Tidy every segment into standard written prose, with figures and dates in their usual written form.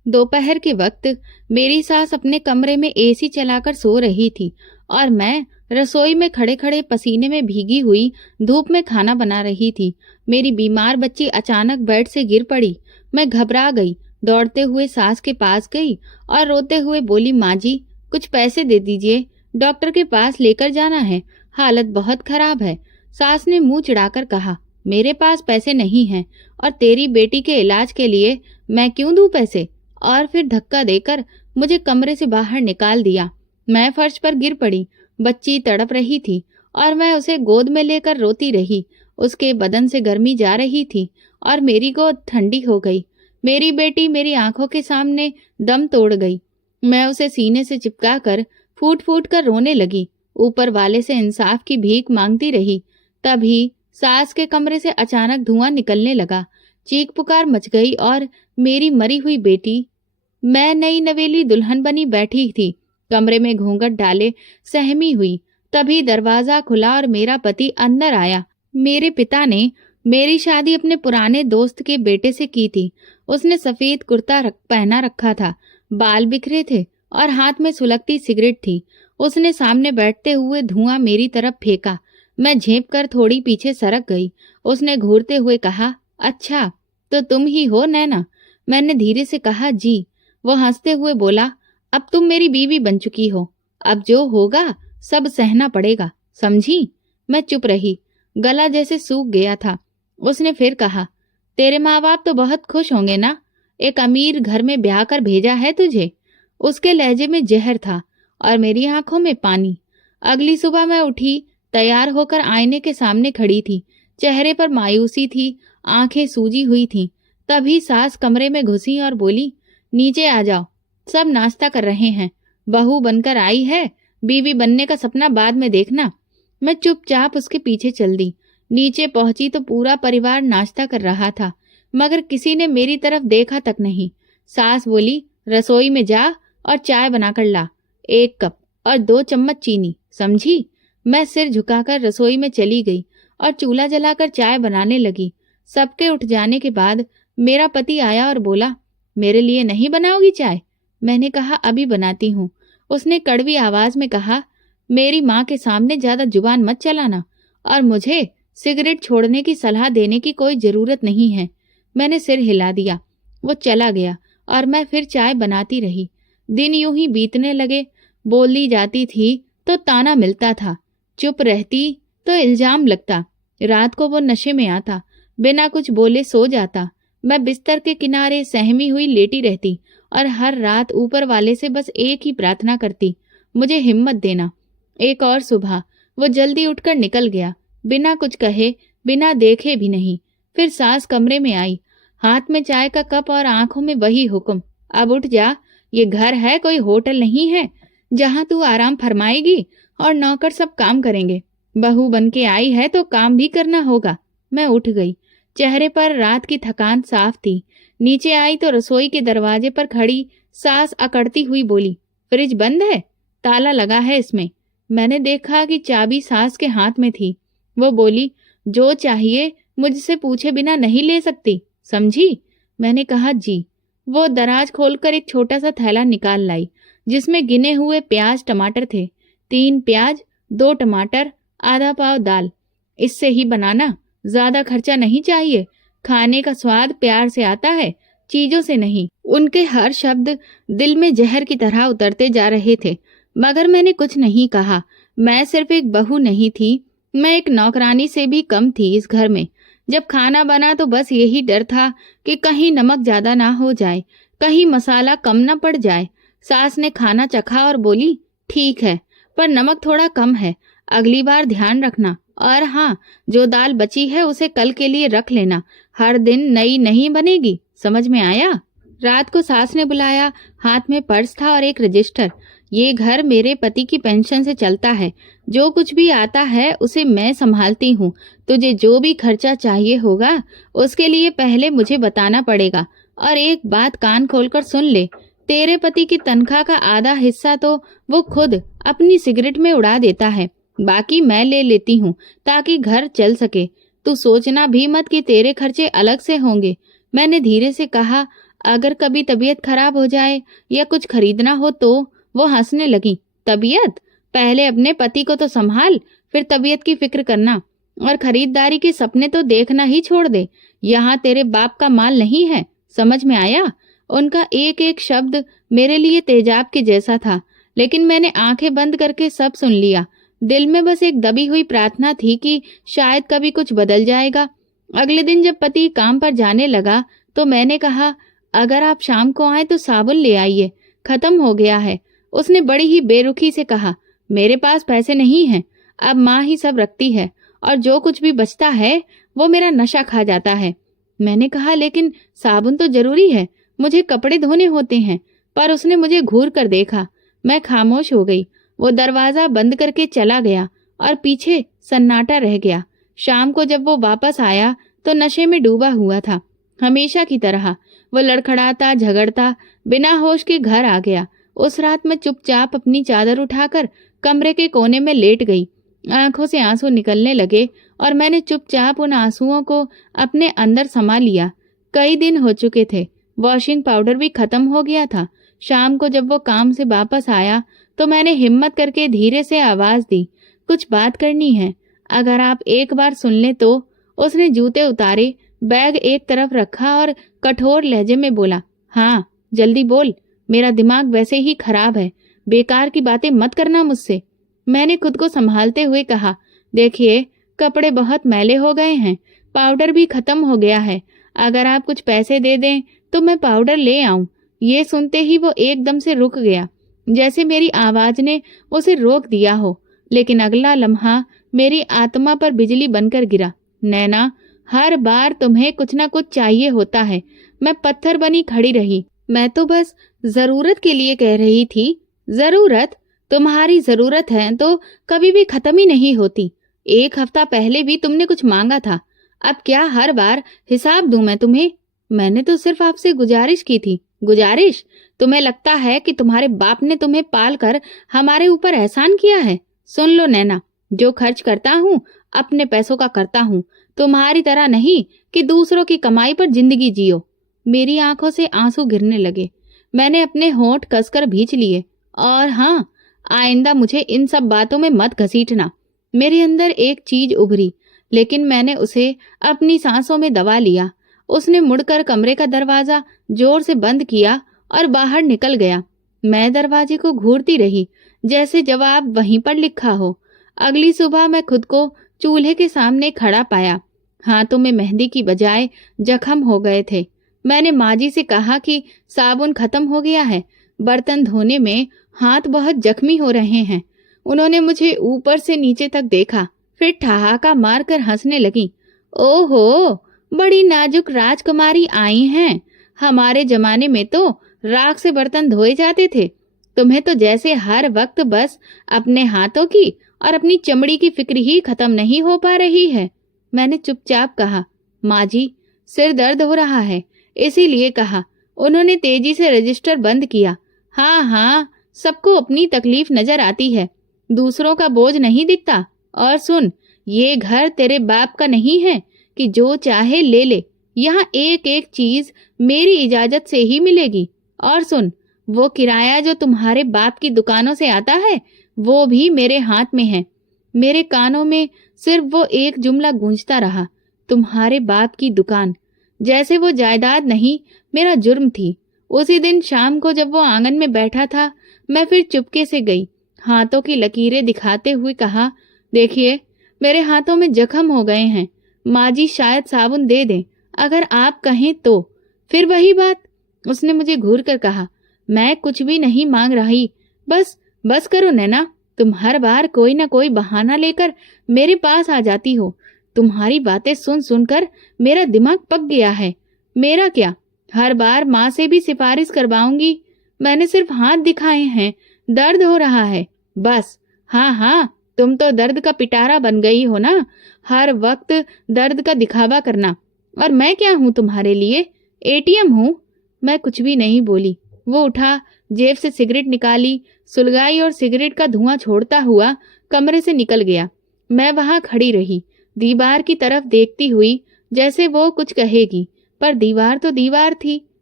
दोपहर के वक्त मेरी सास अपने कमरे में एसी चलाकर सो रही थी और मैं रसोई में खड़े खड़े पसीने में भीगी हुई धूप में खाना बना रही थी। मेरी बीमार बच्ची अचानक बेड से गिर पड़ी। मैं घबरा गई, दौड़ते हुए सास के पास गई और रोते हुए बोली, माँ जी कुछ पैसे दे दीजिए, डॉक्टर के पास लेकर जाना है, हालत बहुत खराब है। सास ने मुंह चिढ़ाकर कहा, मेरे पास पैसे नहीं हैं और तेरी बेटी के इलाज के लिए मैं क्यों दूं पैसे, और फिर धक्का देकर मुझे कमरे से बाहर निकाल दिया। मैं फर्श पर गिर पड़ी। बच्ची तड़प रही थी और मैं उसे गोद में लेकर रोती रही। उसके बदन से गर्मी जा रही थी और मेरी गोद ठंडी हो गई। मेरी बेटी मेरी आंखों के सामने दम तोड़ गई। मैं उसे सीने से चिपका कर फूट फूट कर रोने लगी। ऊपर वाले से इंसाफ की भीख मांगती रही। तभी सास के कमरे से अचानक धुआं निकलने लगा। चीख पुकार मच गई और मेरी मरी हुई बेटी, मैं नई नवेली दुल्हन बनी बैठी थी, कमरे में घूंघट डाले सहमी हुई। तभी दरवाजा खुला और मेरा पति अंदर आया। मेरे पिता ने मेरी शादी अपने पुराने दोस्त के बेटे से की थी। उसने सफेद कुर्ता पहना रखा था, बाल बिखरे थे और हाथ में सुलगती सिगरेट थी। उसने सामने बैठते हुए धुआं मेरी तरफ फेंका। मैं झेप कर थोड़ी पीछे सरक गई। उसने घूरते हुए कहा, अच्छा तो तुम ही हो नैना। मैंने धीरे से कहा, जी। वो हंसते हुए बोला, अब तुम मेरी बीवी बन चुकी हो, अब जो होगा सब सहना पड़ेगा, समझी। मैं चुप रही, गला जैसे सूख गया था। उसने फिर कहा, तेरे माँ बाप तो बहुत खुश होंगे ना, एक अमीर घर में ब्याह कर भेजा है तुझे। उसके लहजे में जहर था और मेरी आंखों में पानी। अगली सुबह मैं उठी, तैयार होकर आईने के सामने खड़ी थी। चेहरे पर मायूसी थी, आंखें सूजी हुई थीं। तभी सास कमरे में घुसी और बोली, नीचे आ जाओ, सब नाश्ता कर रहे हैं। बहू बनकर आई है, बीवी बनने का सपना बाद में देखना। मैं चुपचाप उसके पीछे चल दी। नीचे पहुंची तो पूरा परिवार नाश्ता कर रहा था, मगर किसी ने मेरी तरफ देखा तक नहीं। सास बोली, रसोई में जा और चाय बनाकर ला, 1 कप और 2 चम्मच चीनी, समझी। मैं सिर झुकाकर रसोई में चली गई और चूल्हा जलाकर चाय बनाने लगी। सबके उठ जाने के बाद मेरा पति आया और बोला, मेरे लिए नहीं बनाओगी चाय। मैंने कहा, अभी बनाती हूँ। उसने कड़वी आवाज में कहा, मेरी माँ के सामने ज्यादा जुबान मत चलाना और मुझे सिगरेट छोड़ने की सलाह देने की कोई जरूरत नहीं है। मैंने सिर हिला दिया। वो चला गया और मैं फिर चाय बनाती रही। दिन यूं ही बीतने लगे। बोली जाती थी तो ताना मिलता था, चुप रहती तो इल्जाम लगता। रात को वो नशे में आता, बिना कुछ बोले सो जाता। मैं बिस्तर के किनारे सहमी हुई लेटी रहती और हर रात ऊपर वाले से बस एक ही प्रार्थना करती, मुझे हिम्मत देना। एक और सुबह वो जल्दी उठकर निकल गया, बिना कुछ कहे, बिना देखे भी नहीं। फिर सास कमरे में आई, हाथ में चाय का कप और आंखों में वही हुक्म, अब उठ जा, ये घर है, कोई होटल नहीं है जहां तू आराम फरमाएगी और नौकर सब काम करेंगे। बहू बन के आई है तो काम भी करना होगा। मैं उठ गई। चेहरे पर रात की थकान साफ थी। नीचे आई तो रसोई के दरवाजे पर खड़ी सास अकड़ती हुई बोली, फ्रिज बंद है, ताला लगा है इसमें। मैंने देखा कि चाबी सास के हाथ में थी। वो बोली, जो चाहिए मुझसे पूछे बिना नहीं ले सकती, समझी। मैंने कहा, जी। वो दराज खोलकर एक छोटा सा थैला निकाल लाई, जिसमें गिने हुए प्याज टमाटर थे। 3 प्याज, 2 टमाटर, आधा पाव दाल। इससे ही बनाना, ज्यादा खर्चा नहीं चाहिए। खाने का स्वाद प्यार से आता है, चीजों से नहीं। उनके हर शब्द दिल में जहर की तरह उतरते जा रहे थे, मगर मैंने कुछ नहीं कहा। मैं सिर्फ एक बहू नहीं थी, मैं एक नौकरानी से भी कम थी इस घर में। जब खाना बना तो बस यही डर था कि कहीं नमक ज्यादा ना हो जाए, कहीं मसाला कम ना पड़ जाए। सास ने खाना चखा और बोली, ठीक है, पर नमक थोड़ा कम है, अगली बार ध्यान रखना। और हाँ, जो दाल बची है उसे कल के लिए रख लेना, हर दिन नई नहीं बनेगी, समझ में आया। रात को सास ने बुलाया, हाथ में पर्स था और एक रजिस्टर। ये घर मेरे पति की पेंशन से चलता है, जो कुछ भी आता है उसे मैं संभालती हूँ। तुझे जो भी खर्चा चाहिए होगा उसके लिए पहले मुझे बताना पड़ेगा। और एक बात कान खोलकर सुन ले, तेरे पति की तनख्वाह का आधा हिस्सा तो वो खुद अपनी सिगरेट में उड़ा देता है, बाकी मैं ले लेती हूँ ताकि घर चल सके। तू सोचना भी मत कि तेरे खर्चे अलग से होंगे। मैंने धीरे से कहा, अगर कभी तबीयत खराब हो जाए या कुछ खरीदना हो तो। वो हंसने लगी। तबीयत? पहले अपने पति को तो संभाल, फिर तबीयत की फिक्र करना। और खरीदारी के सपने तो देखना ही छोड़ दे। यहाँ तेरे बाप का माल नहीं है, समझ में आया? उनका एक एक शब्द मेरे लिए तेजाब के जैसा था, लेकिन मैंने आंखें बंद करके सब सुन लिया। दिल में बस एक दबी हुई प्रार्थना थी कि शायद कभी कुछ बदल जाएगा। अगले दिन जब पति काम पर जाने लगा तो मैंने कहा, अगर आप शाम को आए तो साबुन ले आइए, खत्म हो गया है। उसने बड़ी ही बेरुखी से कहा, मेरे पास पैसे नहीं हैं, अब माँ ही सब रखती है और जो कुछ भी बचता है वो मेरा नशा खा जाता है। मैंने कहा, लेकिन साबुन तो जरूरी है, मुझे कपड़े धोने होते हैं। पर उसने मुझे घूर कर देखा। मैं खामोश हो गई। वो दरवाजा बंद करके चला गया और पीछे सन्नाटा रह गया। शाम को जब वो वापस आया तो नशे में डूबा हुआ था, हमेशा की तरह। वो लड़खड़ाता झगड़ता बिना होश के घर आ गया। उस रात मैं चुपचाप अपनी चादर उठाकर कमरे के कोने में लेट गई। आंखों से आंसू निकलने लगे और मैंने चुपचाप उन आंसुओं को अपने अंदर समा लिया। कई दिन हो चुके थे, वॉशिंग पाउडर भी खत्म हो गया था। शाम को जब वो काम से वापस आया तो मैंने हिम्मत करके धीरे से आवाज दी, कुछ बात करनी है, अगर आप एक बार सुन ले तो। उसने जूते उतारे, बैग एक तरफ रखा और कठोर लहजे में बोला, हाँ जल्दी बोल, मेरा दिमाग वैसे ही खराब है, बेकार की बातें मत करना मुझसे। मैंने खुद को संभालते हुए कहा, देखिए कपड़े बहुत मैले हो गए हैं, पाउडर भी खत्म हो गया है, अगर आप कुछ पैसे दे दें तो मैं पाउडर ले आऊं। ये सुनते ही वो एकदम से रुक गया, जैसे मेरी आवाज ने उसे रोक दिया हो। लेकिन अगला लम्हा मेरी आत्मा पर बिजली बनकर गिरा। नैना, हर बार तुम्हें कुछ ना कुछ चाहिए होता है। मैं पत्थर बनी खड़ी रही। मैं तो बस जरूरत के लिए कह रही थी। जरूरत? तुम्हारी जरूरत है तो कभी भी खत्म ही नहीं होती। एक हफ्ता पहले भी तुमने कुछ मांगा था, अब क्या हर बार हिसाब दूं मैं तुम्हें? मैंने तो सिर्फ आपसे गुजारिश की थी। गुजारिश? तुम्हें लगता है कि तुम्हारे बाप ने तुम्हें पाल कर हमारे ऊपर एहसान किया है? सुन लो नैना, जो खर्च करता हूँ अपने पैसों का करता हूँ, तुम्हारी तरह नहीं कि दूसरों की कमाई पर जिंदगी जियो। मेरी आंखों से आंसू गिरने लगे। मैंने अपने होंठ कसकर भींच लिए। और हाँ, आइंदा मुझे इन सब बातों में मत घसीटना। मेरे अंदर एक चीज उभरी, लेकिन मैंने उसे अपनी सांसों में दबा लिया। उसने मुड़कर कमरे का दरवाजा जोर से बंद किया और बाहर निकल गया। मैं दरवाजे को घूरती रही, जैसे जवाब वहीं पर लिखा हो। अगली सुबह मैं खुद को चूल्हे के सामने खड़ा पाया। हाथों में मेहंदी की बजाय जख्म हो गए थे। मैंने माँ जी से कहा कि साबुन खत्म हो गया है, बर्तन धोने में हाथ बहुत जख्मी हो रहे हैं। उन्होंने मुझे ऊपर से नीचे तक देखा, फिर ठहाका मारकर हंसने लगी। ओहो, बड़ी नाजुक राजकुमारी आई हैं। हमारे जमाने में तो राख से बर्तन धोए जाते थे, तुम्हें तो जैसे हर वक्त बस अपने हाथों की और अपनी चमड़ी की फिक्र ही खत्म नहीं हो पा रही है। मैंने चुपचाप कहा, माँ जी सिर दर्द हो रहा है, इसीलिए कहा। उन्होंने तेजी से रजिस्टर बंद किया। हाँ हाँ, सबको अपनी तकलीफ नजर आती है, दूसरों का बोझ नहीं दिखता। और सुन, ये घर तेरे बाप का नहीं है कि जो चाहे ले ले। यहाँ एक एक चीज मेरी इजाजत से ही मिलेगी। और सुन, वो किराया जो तुम्हारे बाप की दुकानों से आता है वो भी मेरे हाथ में है। मेरे कानों में सिर्फ वो एक जुमला गूंजता रहा, तुम्हारे बाप की दुकान, जैसे वो जायदाद नहीं मेरा जुर्म थी। उसी दिन शाम को जब वो आंगन में बैठा था, मैं फिर चुपके से गई, हाथों की लकीरें दिखाते हुए कहा, देखिए मेरे हाथों में जख्म हो गए हैं, माँ जी शायद साबुन दे दें अगर आप कहें तो। फिर वही बात, उसने मुझे घूर कर कहा, मैं कुछ भी नहीं मांग रही, बस करो नैना, तुम हर बार कोई ना कोई बहाना लेकर मेरे पास आ जाती हो। तुम्हारी बातें सुन सुनकर मेरा दिमाग पक गया है। मेरा क्या, हर बार माँ से भी सिफारिश करवाऊंगी। मैंने सिर्फ हाथ दिखाए हैं, दर्द हो रहा है बस। हाँ हाँ, तुम तो दर्द का पिटारा बन गई हो ना, हर वक्त दर्द का दिखावा करना। और मैं क्या हूँ तुम्हारे लिए, एटीएम हूँ? मैं कुछ भी नहीं बोली। वो उठा, जेब से सिगरेट निकाली, सुलगाई और सिगरेट का धुआं छोड़ता हुआ कमरे से निकल गया। मैं वहां खड़ी रही, दीवार की तरफ देखती हुई, जैसे वो कुछ कहेगी, पर दीवार तो दीवार थी,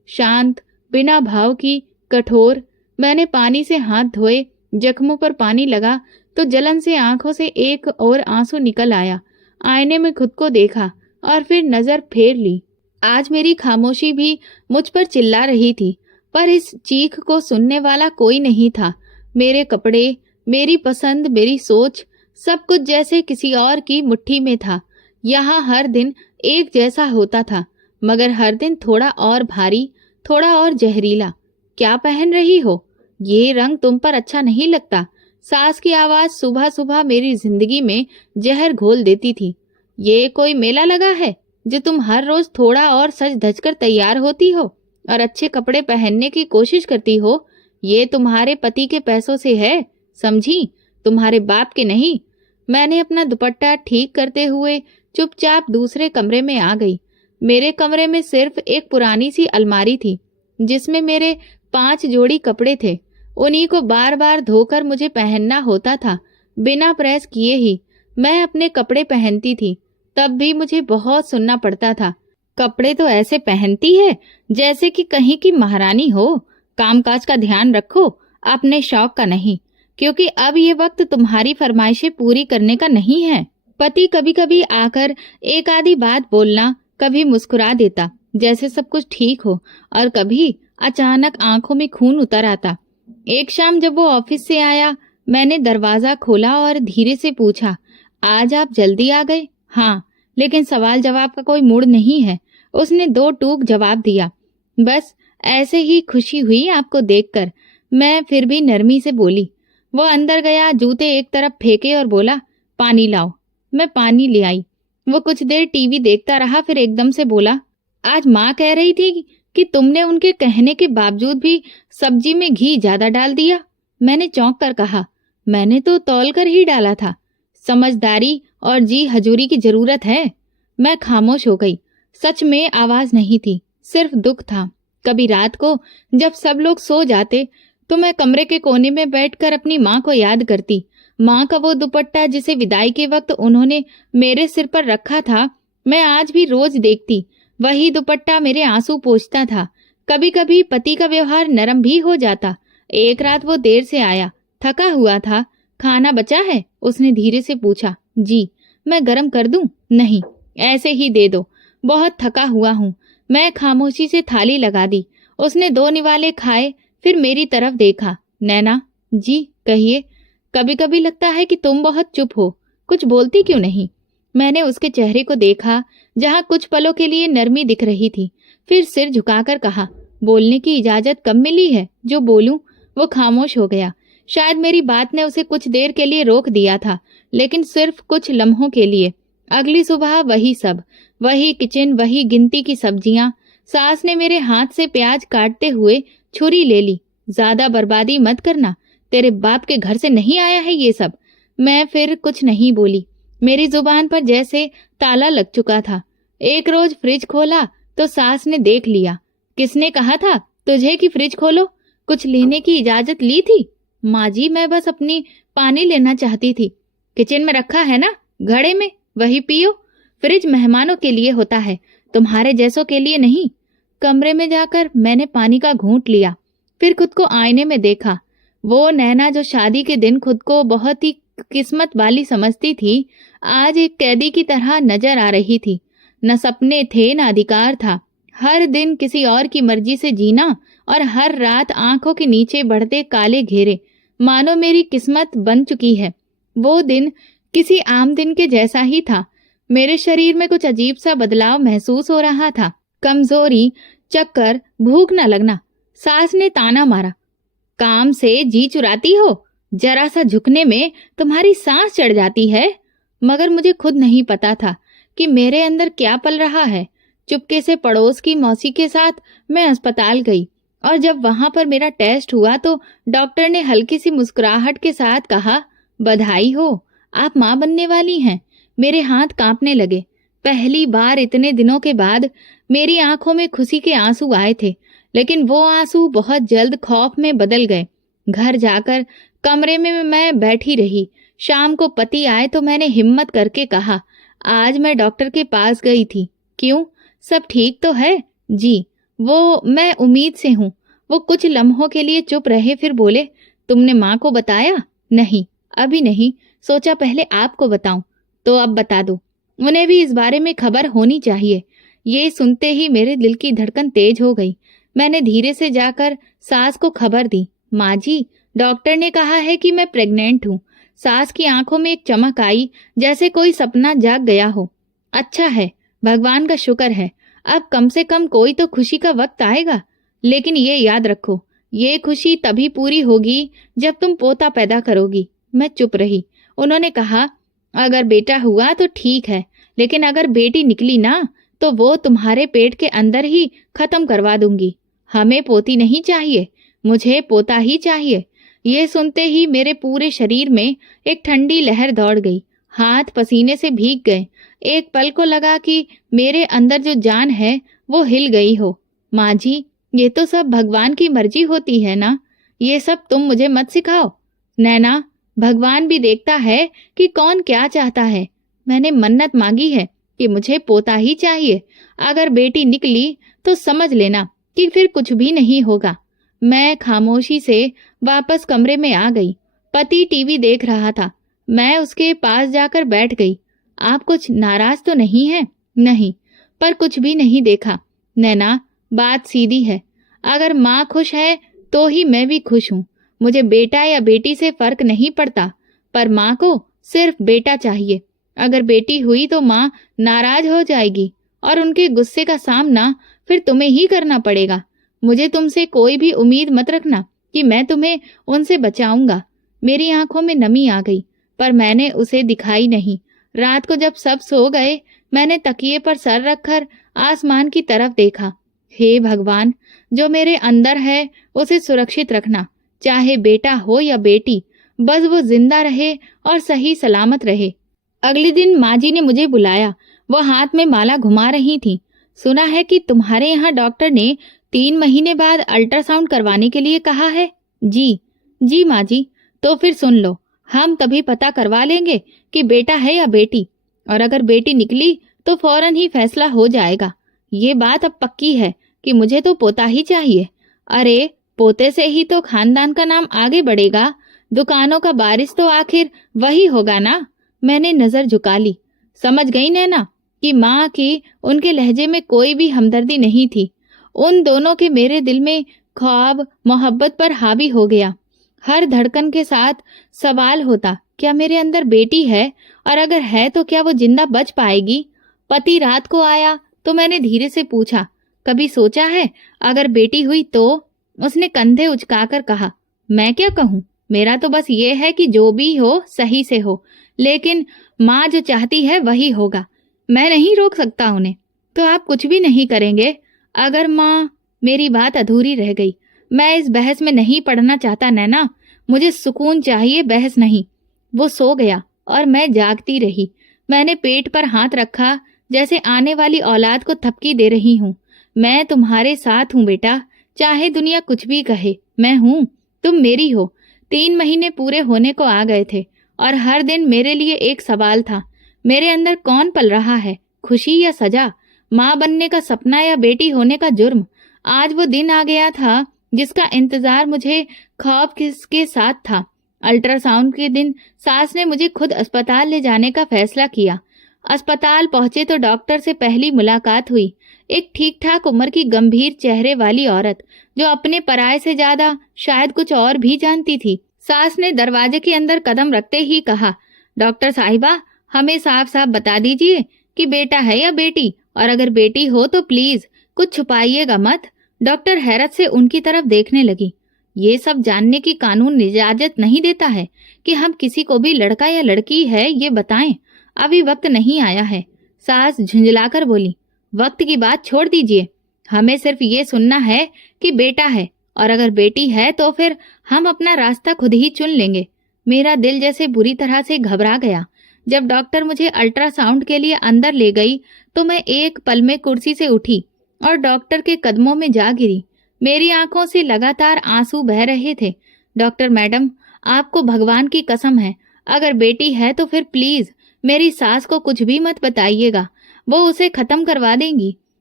शांत, बिना भाव की, कठोर। मैंने पानी से हाथ धोए, जख्मों पर पानी लगा तो जलन से आंखों से एक और आंसू निकल आया। आईने में खुद को देखा और फिर नजर फेर ली। आज मेरी खामोशी भी मुझ पर चिल्ला रही थी, पर इस चीख को सुनने वाला कोई नहीं था। मेरे कपड़े, मेरी पसंद, मेरी सोच, सब कुछ जैसे किसी और की मुट्ठी में था। यहाँ हर दिन एक जैसा होता था, मगर हर दिन थोड़ा और भारी, थोड़ा और जहरीला। क्या पहन रही हो? ये रंग तुम पर अच्छा नहीं लगता। सास की आवाज सुबह सुबह मेरी जिंदगी में जहर घोल देती थी। ये कोई मेला लगा है जो तुम हर रोज थोड़ा और सज धज कर तैयार होती हो और अच्छे कपड़े पहनने की कोशिश करती हो? ये तुम्हारे पति के पैसों से है, समझी, तुम्हारे बाप के नहीं। मैंने अपना दुपट्टा ठीक करते हुए चुपचाप दूसरे कमरे में आ गई। मेरे कमरे में सिर्फ एक पुरानी सी अलमारी थी जिसमें मेरे 5 जोड़ी कपड़े थे। उन्हीं को बार बार धोकर मुझे पहनना होता था, बिना प्रेस किए ही। मैं अपने कपड़े पहनती थी, तब भी मुझे बहुत सुनना पड़ता था। कपड़े तो ऐसे पहनती है जैसे कि कहीं की महारानी हो। कामकाज का ध्यान रखो, अपने शौक का नहीं, क्योंकि अब ये वक्त तुम्हारी फरमाइशें पूरी करने का नहीं है। पति कभी कभी आकर एक आधी बात बोलना, कभी मुस्कुरा देता जैसे सब कुछ ठीक हो, और कभी अचानक आंखों में खून उतर आता। एक शाम जब वो ऑफिस से आया, मैंने दरवाजा खोला और धीरे से पूछा, आज आप जल्दी आ गए? हाँ, लेकिन सवाल जवाब का कोई मूड नहीं है। उसने 2 टूक जवाब दिया। बस ऐसे ही खुशी हुई आपको देखकर। मैं फिर भी नरमी से बोली। वो अंदर गया, जूते एक तरफ फेंके और बोला, पानी लाओ। मैं पानी ले आई। वो कुछ देर टीवी देखता रहा, फिर एकदम से बोला, आज माँ कह रही थी कि तुमने उनके कहने के बावजूद भी सब्जी में घी ज्यादा डाल दिया। मैंने चौंक कर कहा, मैंने तो तौल कर ही डाला था। समझदारी और जी हजूरी की जरूरत है। मैं खामोश हो गई। सच में आवाज नहीं थी, सिर्फ दुख था। कभी रात को जब सब लोग सो जाते तो मैं कमरे के कोने में बैठकर अपनी माँ को याद करती। माँ का वो दुपट्टा जिसे विदाई के वक्त उन्होंने मेरे सिर पर रखा था, मैं आज भी रोज देखती। वही दुपट्टा मेरे आंसू पोंछता था। कभी कभी पति का व्यवहार नरम भी हो जाता। एक रात वो देर से आया, थका हुआ था। खाना बचा है? उसने धीरे से पूछा। जी। मैं गरम कर दूं? नहीं, ऐसे ही दे दो, बहुत थका हुआ हूँ। मैं खामोशी से थाली लगा दी। उसने 2 निवाले खाए, फिर मेरी तरफ देखा। नैना। जी कहिए। कभी कभी लगता है कि तुम बहुत चुप हो, कुछ बोलती क्यों नहीं? मैंने उसके चेहरे को देखा, जहाँ कुछ पलों के लिए नरमी दिख रही थी, फिर सिर झुकाकर कहा, बोलने की इजाजत कब मिली है जो बोलूं? वो खामोश हो गया। शायद मेरी बात ने उसे कुछ देर के लिए रोक दिया था, लेकिन सिर्फ कुछ लम्हों के लिए। अगली सुबह वही सब, वही किचन, वही गिनती की सब्जियां। सास ने मेरे हाथ से प्याज काटते हुए छुरी ले ली। ज्यादा बर्बादी मत करना, तेरे बाप के घर से नहीं आया है ये सब। मैं फिर कुछ नहीं बोली। मेरी जुबान पर जैसे ताला लग चुका था। एक रोज फ्रिज खोला तो सास ने देख लिया। किसने कहा था तुझे कि फ्रिज खोलो? कुछ लेने की इजाजत ली थी? माँ जी, मैं बस अपनी पानी लेना चाहती थी। किचन में रखा है ना, घड़े में, वही पियो। फ्रिज मेहमानों के लिए होता है, तुम्हारे जैसों के लिए नहीं। कमरे में जाकर मैंने पानी का घूंट लिया, फिर खुद को आईने में देखा। वो नैना जो शादी के दिन खुद को बहुत ही किस्मत वाली समझती थी, आज एक कैदी की तरह नजर आ रही थी। न सपने थे, न अधिकार था। हर दिन किसी और की मर्जी से जीना, और हर रात आंखों के नीचे बढ़ते काले घेरे, मानो मेरी किस्मत बन चुकी है। वो दिन किसी आम दिन के जैसा ही था। मेरे शरीर में कुछ अजीब सा बदलाव महसूस हो रहा था। कमजोरी, चक्कर, भूख न लगना। सास ने ताना मारा, काम से जी चुराती हो, जरा सा झुकने में तुम्हारी सांस चढ़ जाती है। मगर मुझे खुद नहीं पता था कि मेरे अंदर क्या पल रहा है। चुपके से पड़ोस की मौसी के साथ मैं अस्पताल गई, और जब वहां पर मेरा टेस्ट हुआ तो डॉक्टर ने हल्की सी मुस्कुराहट के साथ कहा, बधाई हो, आप माँ बनने वाली हैं। मेरे हाथ कांपने लगे। पहली बार इतने दिनों के बाद मेरी आंखों में खुशी के आंसू आए थे, लेकिन वो आंसू बहुत जल्द खौफ में बदल गए। घर जाकर कमरे में मैं बैठी रही। शाम को पति आए तो मैंने हिम्मत करके कहा, आज मैं डॉक्टर के पास गई थी। क्यों, सब ठीक तो है? जी। वो मैं उम्मीद से हूँ। वो कुछ लम्हों के लिए चुप रहे, फिर बोले, तुमने माँ को बताया? नहीं, अभी नहीं, सोचा पहले आपको बताऊं। तो अब बता दो, उन्हें भी इस बारे में खबर होनी चाहिए। ये सुनते ही मेरे दिल की धड़कन तेज हो गई। मैंने धीरे से जाकर सास को खबर दी। माँ जी, डॉक्टर ने कहा है कि मैं प्रेग्नेंट हूँ। सास की आंखों में एक चमक आई, जैसे कोई सपना जाग गया हो। अच्छा है, भगवान का शुक्र है, अब कम से कम कोई तो खुशी का वक्त आएगा। लेकिन ये याद रखो, ये खुशी तभी पूरी होगी जब तुम पोता पैदा करोगी। मैं चुप रही। उन्होंने कहा, अगर बेटा हुआ तो ठीक है, लेकिन अगर बेटी निकली ना, तो वो तुम्हारे पेट के अंदर ही खत्म करवा दूंगी। हमें पोती नहीं चाहिए, मुझे पोता ही चाहिए। ये सुनते ही मेरे पूरे शरीर में एक ठंडी लहर दौड़ गई, हाथ पसीने से भीग गए। एक पल को लगा कि मेरे अंदर जो जान है वो हिल गई हो। माँ जी, ये तो सब भगवान की मर्जी होती है ना, ये सब तुम मुझे मत सिखाओ। नैना, भगवान भी देखता है कि कौन क्या चाहता है। मैंने मन्नत मांगी है कि मुझे पोता ही चाहिए। अगर बेटी निकली तो समझ लेना कि फिर कुछ भी नहीं होगा। मैं खामोशी से वापस कमरे में आ गई। पति टीवी देख रहा था। मैं उसके पास जाकर बैठ गई। आप कुछ नाराज तो नहीं हैं? नहीं, पर कुछ भी नहीं देखा। नैना, बात सीधी है। अगर माँ खुश है तो ही मैं भी खुश हूँ। मुझे बेटा या बेटी से फर्क नहीं पड़ता, पर माँ को सिर्फ बेटा चाहिए। अगर बेटी हुई तो माँ नाराज हो जाएगी और उनके गुस्से का सामना फिर तुम्हें ही करना पड़ेगा। मुझे तुमसे कोई भी उम्मीद मत रखना कि मैं तुम्हें उनसे बचाऊंगा। मेरी आंखों में नमी आ गई, पर मैंने उसे दिखाई नहीं। रात को जब सब सो गए, मैंने तकिए पर सर रखकर आसमान की तरफ देखा। हे भगवान, जो मेरे अंदर है उसे सुरक्षित रखना, चाहे बेटा हो या बेटी, बस वो जिंदा रहे और सही सलामत रहे। अगले दिन माँ जी ने मुझे बुलाया। वो हाथ में माला घुमा रही थी। सुना है कि तुम्हारे यहाँ डॉक्टर ने 3 महीने बाद अल्ट्रासाउंड करवाने के लिए कहा है। जी जी माँ जी। तो फिर सुन लो, हम तभी पता करवा लेंगे कि बेटा है या बेटी, और अगर बेटी निकली तो फौरन ही फैसला हो जाएगा। ये बात अब पक्की है कि मुझे तो पोता ही चाहिए। अरे, पोते से ही तो खानदान का नाम आगे बढ़ेगा। दुकानों का बारिश तो आखिर वही होगा ना। मैंने नजर झुका ली। समझ गई नैना कि माँ की उनके लहजे में कोई भी हमदर्दी नहीं थी। उन दोनों के मेरे दिल में ख्वाब मोहब्बत पर हावी हो गया। हर धड़कन के साथ सवाल होता, क्या मेरे अंदर बेटी है, और अगर है तो क्या वो जिंदा बच पाएगी। पति रात को आया तो मैंने धीरे से पूछा, कभी सोचा है अगर बेटी हुई तो? उसने कंधे उचकाकर कहा, मैं क्या कहूँ, मेरा तो बस ये है कि जो भी हो सही से हो, लेकिन माँ जो चाहती है वही होगा। मैं नहीं रोक सकता उन्हें। तो आप कुछ भी नहीं करेंगे अगर माँ? मेरी बात अधूरी रह गई। मैं इस बहस में नहीं पड़ना चाहता नैना, मुझे सुकून चाहिए, बहस नहीं। वो सो गया और मैं जागती रही। मैंने पेट पर हाथ रखा, जैसे आने वाली औलाद को थपकी दे रही हूँ। मैं तुम्हारे साथ हूँ बेटा, चाहे दुनिया कुछ भी कहे, मैं हूँ, तुम मेरी हो। 3 महीने पूरे होने को आ गए थे और हर दिन मेरे लिए एक सवाल था, मेरे अंदर कौन पल रहा है, खुशी या सजा, माँ बनने का सपना या बेटी होने का जुर्म। आज वो दिन आ गया था जिसका इंतजार मुझे ख्वाब किसके साथ था। अल्ट्रासाउंड के दिन सास ने मुझे खुद अस्पताल ले जाने का फैसला किया। अस्पताल पहुंचे तो डॉक्टर से पहली मुलाकात हुई। एक ठीक ठाक उम्र की गंभीर चेहरे वाली औरत, जो अपने पराये से ज्यादा शायद कुछ और भी जानती थी। सास ने दरवाजे के अंदर कदम रखते ही कहा, डॉक्टर साहिबा, हमें साफ साफ बता दीजिए कि बेटा है या बेटी, और अगर बेटी हो तो प्लीज कुछ छुपाइएगा मत। डॉक्टर हैरत से उनकी तरफ देखने लगी। ये सब जानने की कानून इजाजत नहीं देता है कि हम किसी को भी लड़का या लड़की है ये बताएं। अभी वक्त नहीं आया है। सास झुंझलाकर बोली, वक्त की बात छोड़ दीजिए, हमें सिर्फ ये सुनना है कि बेटा है, और अगर बेटी है तो फिर हम अपना रास्ता खुद ही चुन लेंगे। मेरा दिल जैसे बुरी तरह से घबरा गया। जब डॉक्टर मुझे अल्ट्रासाउंड के लिए अंदर ले गई तो मैं एक पल में कुर्सी से उठी और डॉक्टर के कदमों में जा गिरी। मेरी आंखों से लगातार आंसू बह रहे थे। डॉक्टर मैडम, आपको भगवान की कसम है, अगर बेटी है तो फिर प्लीज मेरी सास को कुछ भी मत बताइएगा, वो उसे खत्म करवा देंगी।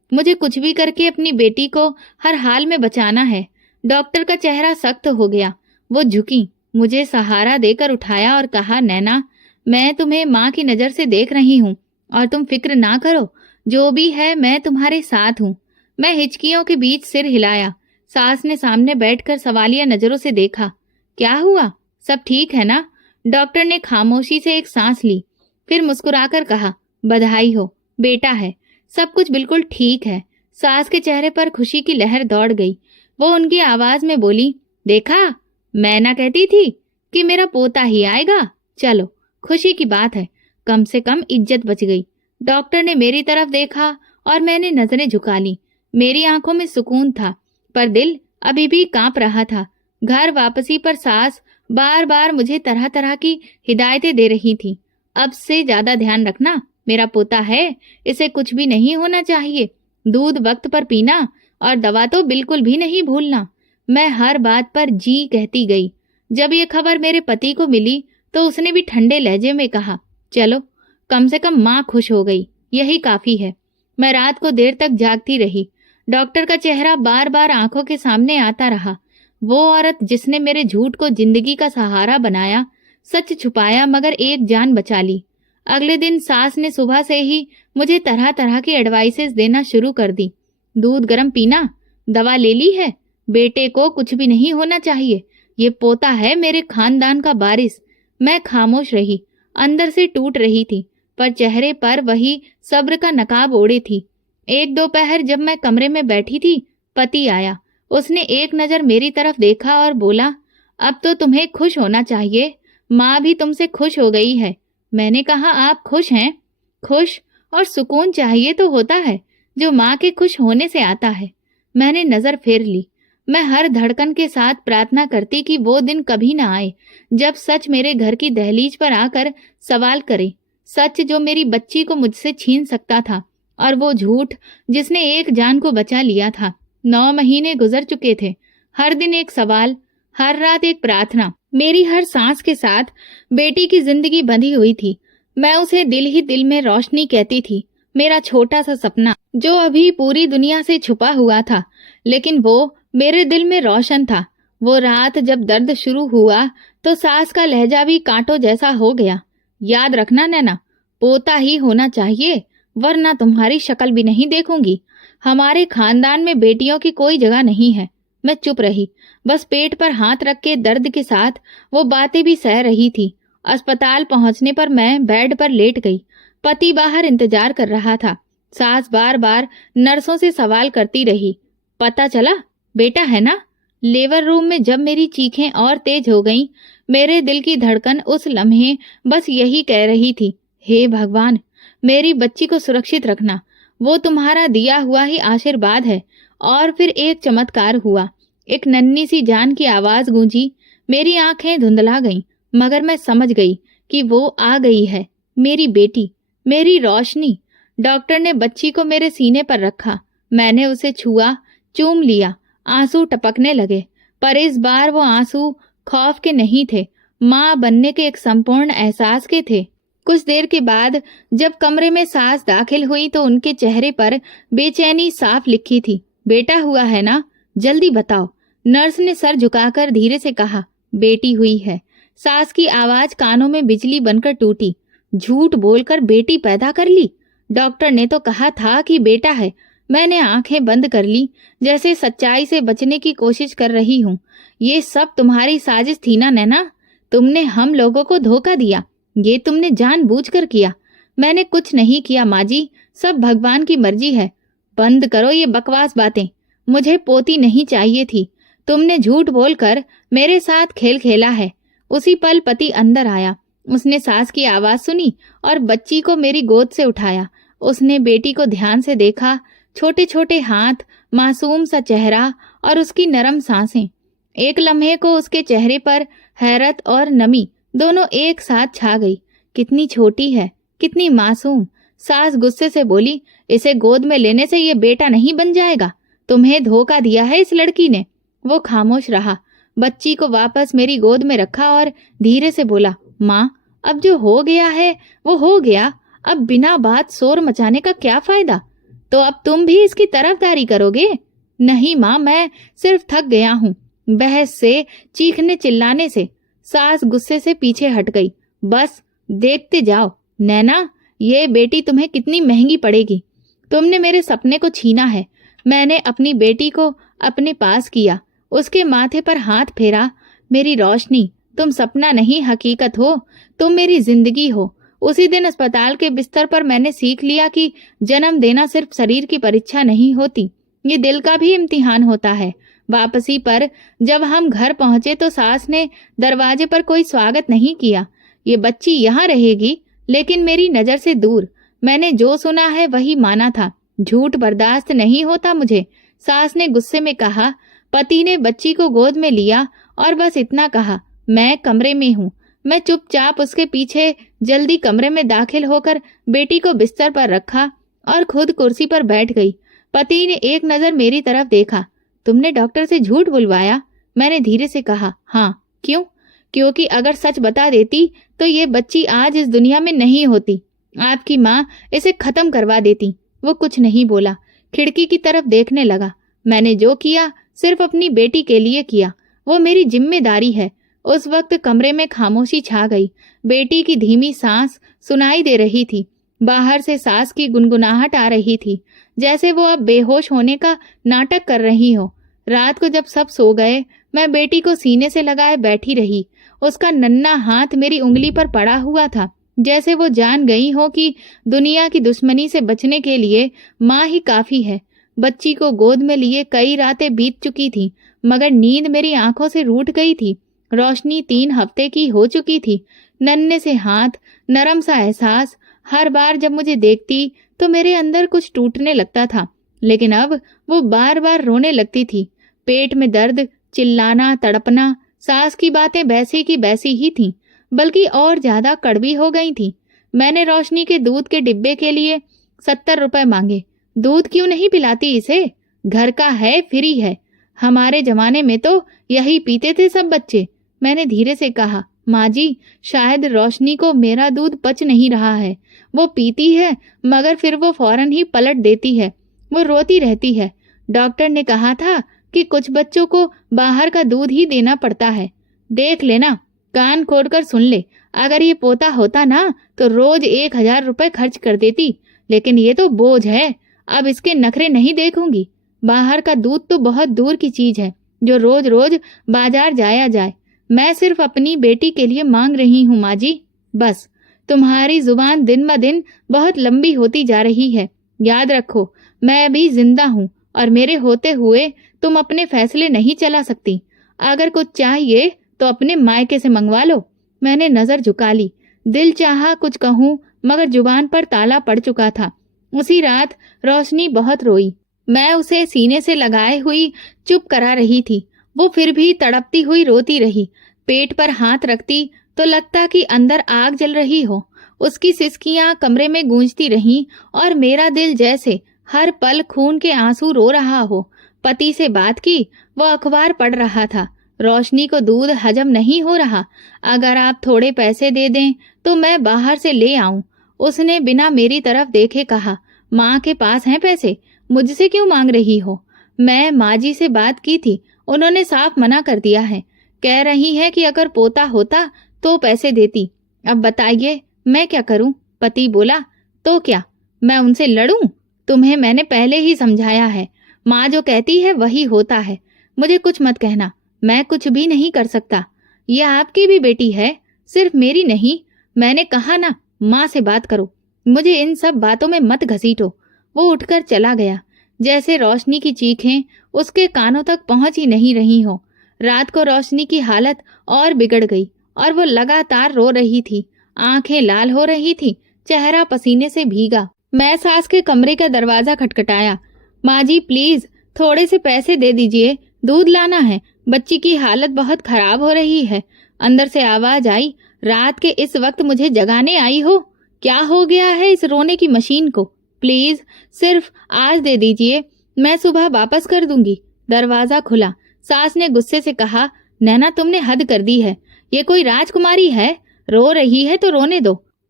मुझे कुछ भी करके अपनी बेटी को हर हाल में बचाना है। डॉक्टर का चेहरा सख्त हो गया। वो झुकी, मुझे सहारा देकर उठाया और कहा, नैना, मैं तुम्हें माँ की नज़र से देख रही हूँ और तुम फिक्र ना करो, जो भी है मैं तुम्हारे साथ हूँ। मैं हिचकियों के बीच सिर हिलाया। सास ने सामने बैठकर सवालिया नजरों से देखा। क्या हुआ, सब ठीक है ना? डॉक्टर ने खामोशी से एक सांस ली, फिर मुस्कुराकर कहा, बधाई हो, बेटा है, सब कुछ बिल्कुल ठीक है। सास के चेहरे पर खुशी की लहर दौड़ गई। वो उनकी आवाज में बोली, देखा, मैं ना कहती थी कि मेरा पोता ही आएगा। चलो, खुशी की बात है, कम से कम इज्जत बच गई। डॉक्टर ने मेरी तरफ देखा और मैंने नजरें झुका ली। मेरी आंखों में सुकून था, पर दिल अभी भी कांप रहा था। घर वापसी पर सास बार बार मुझे तरह तरह की हिदायतें दे रही थी। अब से ज्यादा ध्यान रखना, मेरा पोता है, इसे कुछ भी नहीं होना चाहिए। दूध वक्त पर पीना और दवा तो बिल्कुल भी नहीं भूलना। मैं हर बात पर जी कहती गई। जब ये खबर मेरे पति को मिली तो उसने भी ठंडे लहजे में कहा, चलो, कम से कम माँ खुश हो गई, यही काफी है। मैं रात को देर तक जागती रही। डॉक्टर का चेहरा बार बार आंखों के सामने आता रहा। वो औरत जिसने मेरे झूठ को जिंदगी का सहारा बनाया, सच छुपाया मगर एक जान बचा ली। अगले दिन सास ने सुबह से ही मुझे तरह तरह की एडवाइसेस देना शुरू कर दी। दूध गर्म पीना, दवा ले ली है, बेटे को कुछ भी नहीं होना चाहिए, ये पोता है मेरे खानदान का वारिस। मैं खामोश रही, अंदर से टूट रही थी, पर चेहरे पर वही सब्र का नकाब ओढ़े थी। एक दोपहर जब मैं कमरे में बैठी थी, पति आया। उसने एक नजर मेरी तरफ देखा और बोला, अब तो तुम्हें खुश होना चाहिए, माँ भी तुमसे खुश हो गई है। मैंने कहा, आप खुश हैं? खुश और सुकून चाहिए तो होता है, जो माँ के खुश होने से आता है। मैंने नजर फेर ली। मैं हर धड़कन के साथ प्रार्थना करती कि वो दिन कभी ना आए जब सच मेरे घर की दहलीज पर आकर सवाल करे। सच जो मेरी बच्ची को मुझसे छीन सकता था, और वो झूठ जिसने एक जान को बचा लिया था। 9 महीने गुजर चुके थे। हर दिन एक सवाल, हर रात एक प्रार्थना। मेरी हर सांस के साथ बेटी की जिंदगी बंधी हुई थी। मैं उसे दिल ही दिल में रोशनी कहती थी, मेरा छोटा सा सपना जो अभी पूरी दुनिया से छुपा हुआ था, लेकिन वो मेरे दिल में रोशन था। वो रात जब दर्द शुरू हुआ तो सास का लहजा भी कांटों जैसा हो गया। याद रखना नैना, पोता ही होना चाहिए, वरना तुम्हारी शक्ल भी नहीं देखूंगी। हमारे खानदान में बेटियों की कोई जगह नहीं है। मैं चुप रही, बस पेट पर हाथ रख के दर्द के साथ वो बातें भी सह रही थी। अस्पताल पहुंचने पर मैं बेड पर लेट गई। पति बाहर इंतजार कर रहा था। सास बार बार नर्सों से सवाल करती रही, पता चला, बेटा है ना? लेबर रूम में जब मेरी चीखें और तेज हो गईं, मेरे दिल की धड़कन उस लम्हे बस यही कह रही थी, हे भगवान, मेरी बच्ची को सुरक्षित रखना, वो तुम्हारा दिया हुआ ही आशीर्वाद है। और फिर एक चमत्कार हुआ। एक नन्ही सी जान की आवाज गूंजी। मेरी आंखें धुंधला गईं, मगर मैं समझ गई कि वो आ गई है, मेरी बेटी, मेरी रोशनी। डॉक्टर ने बच्ची को मेरे सीने पर रखा। मैंने उसे छुआ, चूम लिया। आंसू टपकने लगे, पर इस बार वो आंसू खौफ के नहीं थे, माँ बनने के एक संपूर्ण एहसास के थे। कुछ देर के बाद जब कमरे में सास दाखिल हुई तो उनके चेहरे पर बेचैनी साफ लिखी थी। बेटा हुआ है ना? जल्दी बताओ। नर्स ने सर झुकाकर धीरे से कहा, बेटी हुई है। सास की आवाज कानों में बिजली बनकर टूटी। झूठ बोलकर बेटी पैदा कर ली? डॉक्टर ने तो कहा था कि बेटा है। मैंने आंखें बंद कर ली, जैसे सच्चाई से बचने की कोशिश कर रही हूँ। ये सब तुम्हारी साजिश थी ना नैना? तुमने हम लोगों को धोखा दिया, ये तुमने जानबूझकर किया। मैंने कुछ नहीं किया माँ जी, सब भगवान की मर्जी है। बंद करो ये बकवास बातें, मुझे पोती नहीं चाहिए थी। तुमने झूठ बोलकर मेरे साथ खेल खेला है। उसी पल पति अंदर आया। उसने सास की आवाज सुनी और बच्ची को मेरी गोद से उठाया। उसने बेटी को ध्यान से देखा, छोटे छोटे हाथ, मासूम सा चेहरा और उसकी नरम सांसें। एक लम्हे को उसके चेहरे पर हैरत और नमी दोनों एक साथ छा गई। कितनी छोटी है, कितनी मासूम। सास गुस्से से बोली, इसे गोद में लेने से ये बेटा नहीं बन जाएगा। तुम्हें धोखा दिया है इस लड़की ने। वो खामोश रहा। बच्ची को वापस मेरी गोद में रखा और धीरे से बोला, माँ, अब जो हो गया है वो हो गया। अब बिना बात शोर मचाने का क्या फायदा? तो अब तुम भी इसकी तरफदारी करोगे? नहीं माँ, मैं सिर्फ थक गया हूँ। बहस से, चीखने चिल्लाने से। सास गुस्से से पीछे हट गई। बस देखते जाओ नैना, ये बेटी तुम्हें कितनी महंगी पड़ेगी। तुमने मेरे सपने को छीना है। मैंने अपनी बेटी को अपने पास किया, उसके माथे पर हाथ फेरा। मेरी रोशनी, तुम सपना नहीं हकीकत हो, तुम मेरी जिंदगी हो। उसी दिन अस्पताल के बिस्तर पर मैंने सीख लिया कि जन्म देना सिर्फ शरीर की परीक्षा नहीं होती, ये दिल का भी इम्तिहान होता है। वापसी पर जब हम घर पहुंचे तो सास ने दरवाजे पर कोई स्वागत नहीं किया। ये बच्ची यहाँ रहेगी, लेकिन मेरी नजर से दूर। मैंने जो सुना है वही माना था। झूठ बर्दाश्त नहीं होता मुझे। सास ने गुस्से में कहा। पति ने बच्ची को गोद में लिया और बस इतना कहा, मैं कमरे में हूँ। मैं चुपचाप उसके पीछे जल्दी कमरे में दाखिल होकर बेटी को बिस्तर पर रखा और खुद कुर्सी पर बैठ गई। पति ने एक नजर मेरी तरफ देखा। तुमने डॉक्टर से झूठ बुलवाया? मैंने धीरे से कहा। हाँ। क्यों? क्योंकि अगर सच बता देती तो ये बच्ची आज इस दुनिया में नहीं होती। आपकी माँ इसे खत्म करवा देती। वो कुछ नहीं बोला, खिड़की की तरफ देखने लगा। मैंने जो किया सिर्फ अपनी बेटी के लिए किया, वो मेरी जिम्मेदारी है। उस वक्त कमरे में खामोशी छा गई। बेटी की धीमी सांस सुनाई दे रही थी। बाहर से सास की गुनगुनाहट आ रही थी, जैसे वो अब बेहोश होने का नाटक कर रही हो। रात को जब सब सो गए, मैं बेटी को सीने से लगाए बैठी रही। उसका नन्हा हाथ मेरी उंगली पर पड़ा हुआ था, जैसे वो जान गई हो कि दुनिया की दुश्मनी से बचने के लिए माँ ही काफी है। बच्ची को गोद में लिए कई रातें बीत चुकी थी, मगर नींद मेरी आंखों से रूठ गई थी। रोशनी 3 हफ्ते की हो चुकी थी। नन्हे से हाथ, नरम सा एहसास। हर बार जब मुझे देखती तो मेरे अंदर कुछ टूटने लगता था, लेकिन अब वो बार बार रोने लगती थी। पेट में दर्द, चिल्लाना, तड़पना। सास की बातें वैसी की वैसी ही थीं, बल्कि और ज्यादा कड़वी हो गई थीं। मैंने रोशनी के दूध के डिब्बे के लिए 70 रुपए मांगे। दूध क्यों नहीं पिलाती इसे? घर का है, फ्री है। हमारे जमाने में तो यही पीते थे सब बच्चे। मैंने धीरे से कहा, माँ जी, शायद रोशनी को मेरा दूध पच नहीं रहा है। वो पीती है मगर फिर वो फौरन ही पलट देती है। वो रोती रहती है। डॉक्टर ने कहा था कि कुछ बच्चों को बाहर का दूध ही देना पड़ता है। देख लेना, कान खोलकर सुन ले। अगर ये पोता होता ना तो रोज 1000 रुपए खर्च कर देती, लेकिन ये तो बोझ है। अब इसके नखरे नहीं देखूंगी। बाहर का दूध तो बहुत दूर की चीज है जो रोज रोज बाजार जाया जाए। मैं सिर्फ अपनी बेटी के लिए मांग रही हूँ माँ जी, बस। तुम्हारी जुबान दिन ब दिन बहुत लंबी होती जा रही है। याद रखो, मैं अभी जिंदा हूँ और मेरे होते हुए तुम अपने फैसले नहीं चला सकती। अगर कुछ चाहिए तो अपने मायके से मंगवा लो। मैंने नजर झुका ली। दिल चाहा कुछ कहूँ, मगर जुबान पर ताला पड़ चुका था। उसी रात रोशनी बहुत रोई। मैं उसे सीने से लगाए हुई चुप करा रही थी। वो फिर भी तड़पती हुई रोती रही। पेट पर हाथ रखती तो लगता कि अंदर आग जल रही हो। उसकी सिसकियां कमरे में गूंजती रहीं और मेरा दिल जैसे हर पल खून के आंसू रो रहा हो। पति से बात की, वो अखबार पढ़ रहा था। रोशनी को दूध हजम नहीं हो रहा। अगर आप थोड़े पैसे दे दें तो मैं बाहर से ले आऊं। उसने बिना मेरी तरफ देखे कहा, माँ के पास हैं पैसे, मुझसे क्यों मांग रही हो? मैं माँ जी से बात की थी, उन्होंने साफ मना कर दिया है। कह रही है कि अगर पोता होता तो पैसे देती। अब बताइए मैं क्या करूं? पति बोला। तो क्या, मैं उनसे लड़ूं? तुम्हें मैंने पहले ही समझाया है, माँ जो कहती है वही होता है। मुझे कुछ मत कहना, मैं कुछ भी नहीं कर सकता। ये आपकी भी बेटी है, सिर्फ मेरी नहीं। मैंने कहा ना, माँ से बात करो, मुझे इन सब बातों में मत घसीटो। वो उठकर चला गया, जैसे रोशनी की चीखें उसके कानों तक पहुंच ही नहीं रही हो। रात को रोशनी की हालत और बिगड़ गई और वो लगातार रो रही थी। आंखें लाल हो रही थी, चेहरा पसीने से भीगा। मैं सास के कमरे का दरवाजा खटखटाया। माँ जी प्लीज थोड़े से पैसे दे दीजिए, दूध लाना है, बच्ची की हालत बहुत खराब हो रही है। अंदर से आवाज आई, रात के इस वक्त मुझे जगाने आई हो? क्या हो गया है इस रोने की मशीन को? प्लीज सिर्फ आज दे दीजिए, मैं सुबह वापस कर दूंगी। दरवाजा खुला। सास ने गुस्से से कहा, नैना तुमने हद कर दी है। ये कोई राजकुमारी है? रो रही है तो रोने दो।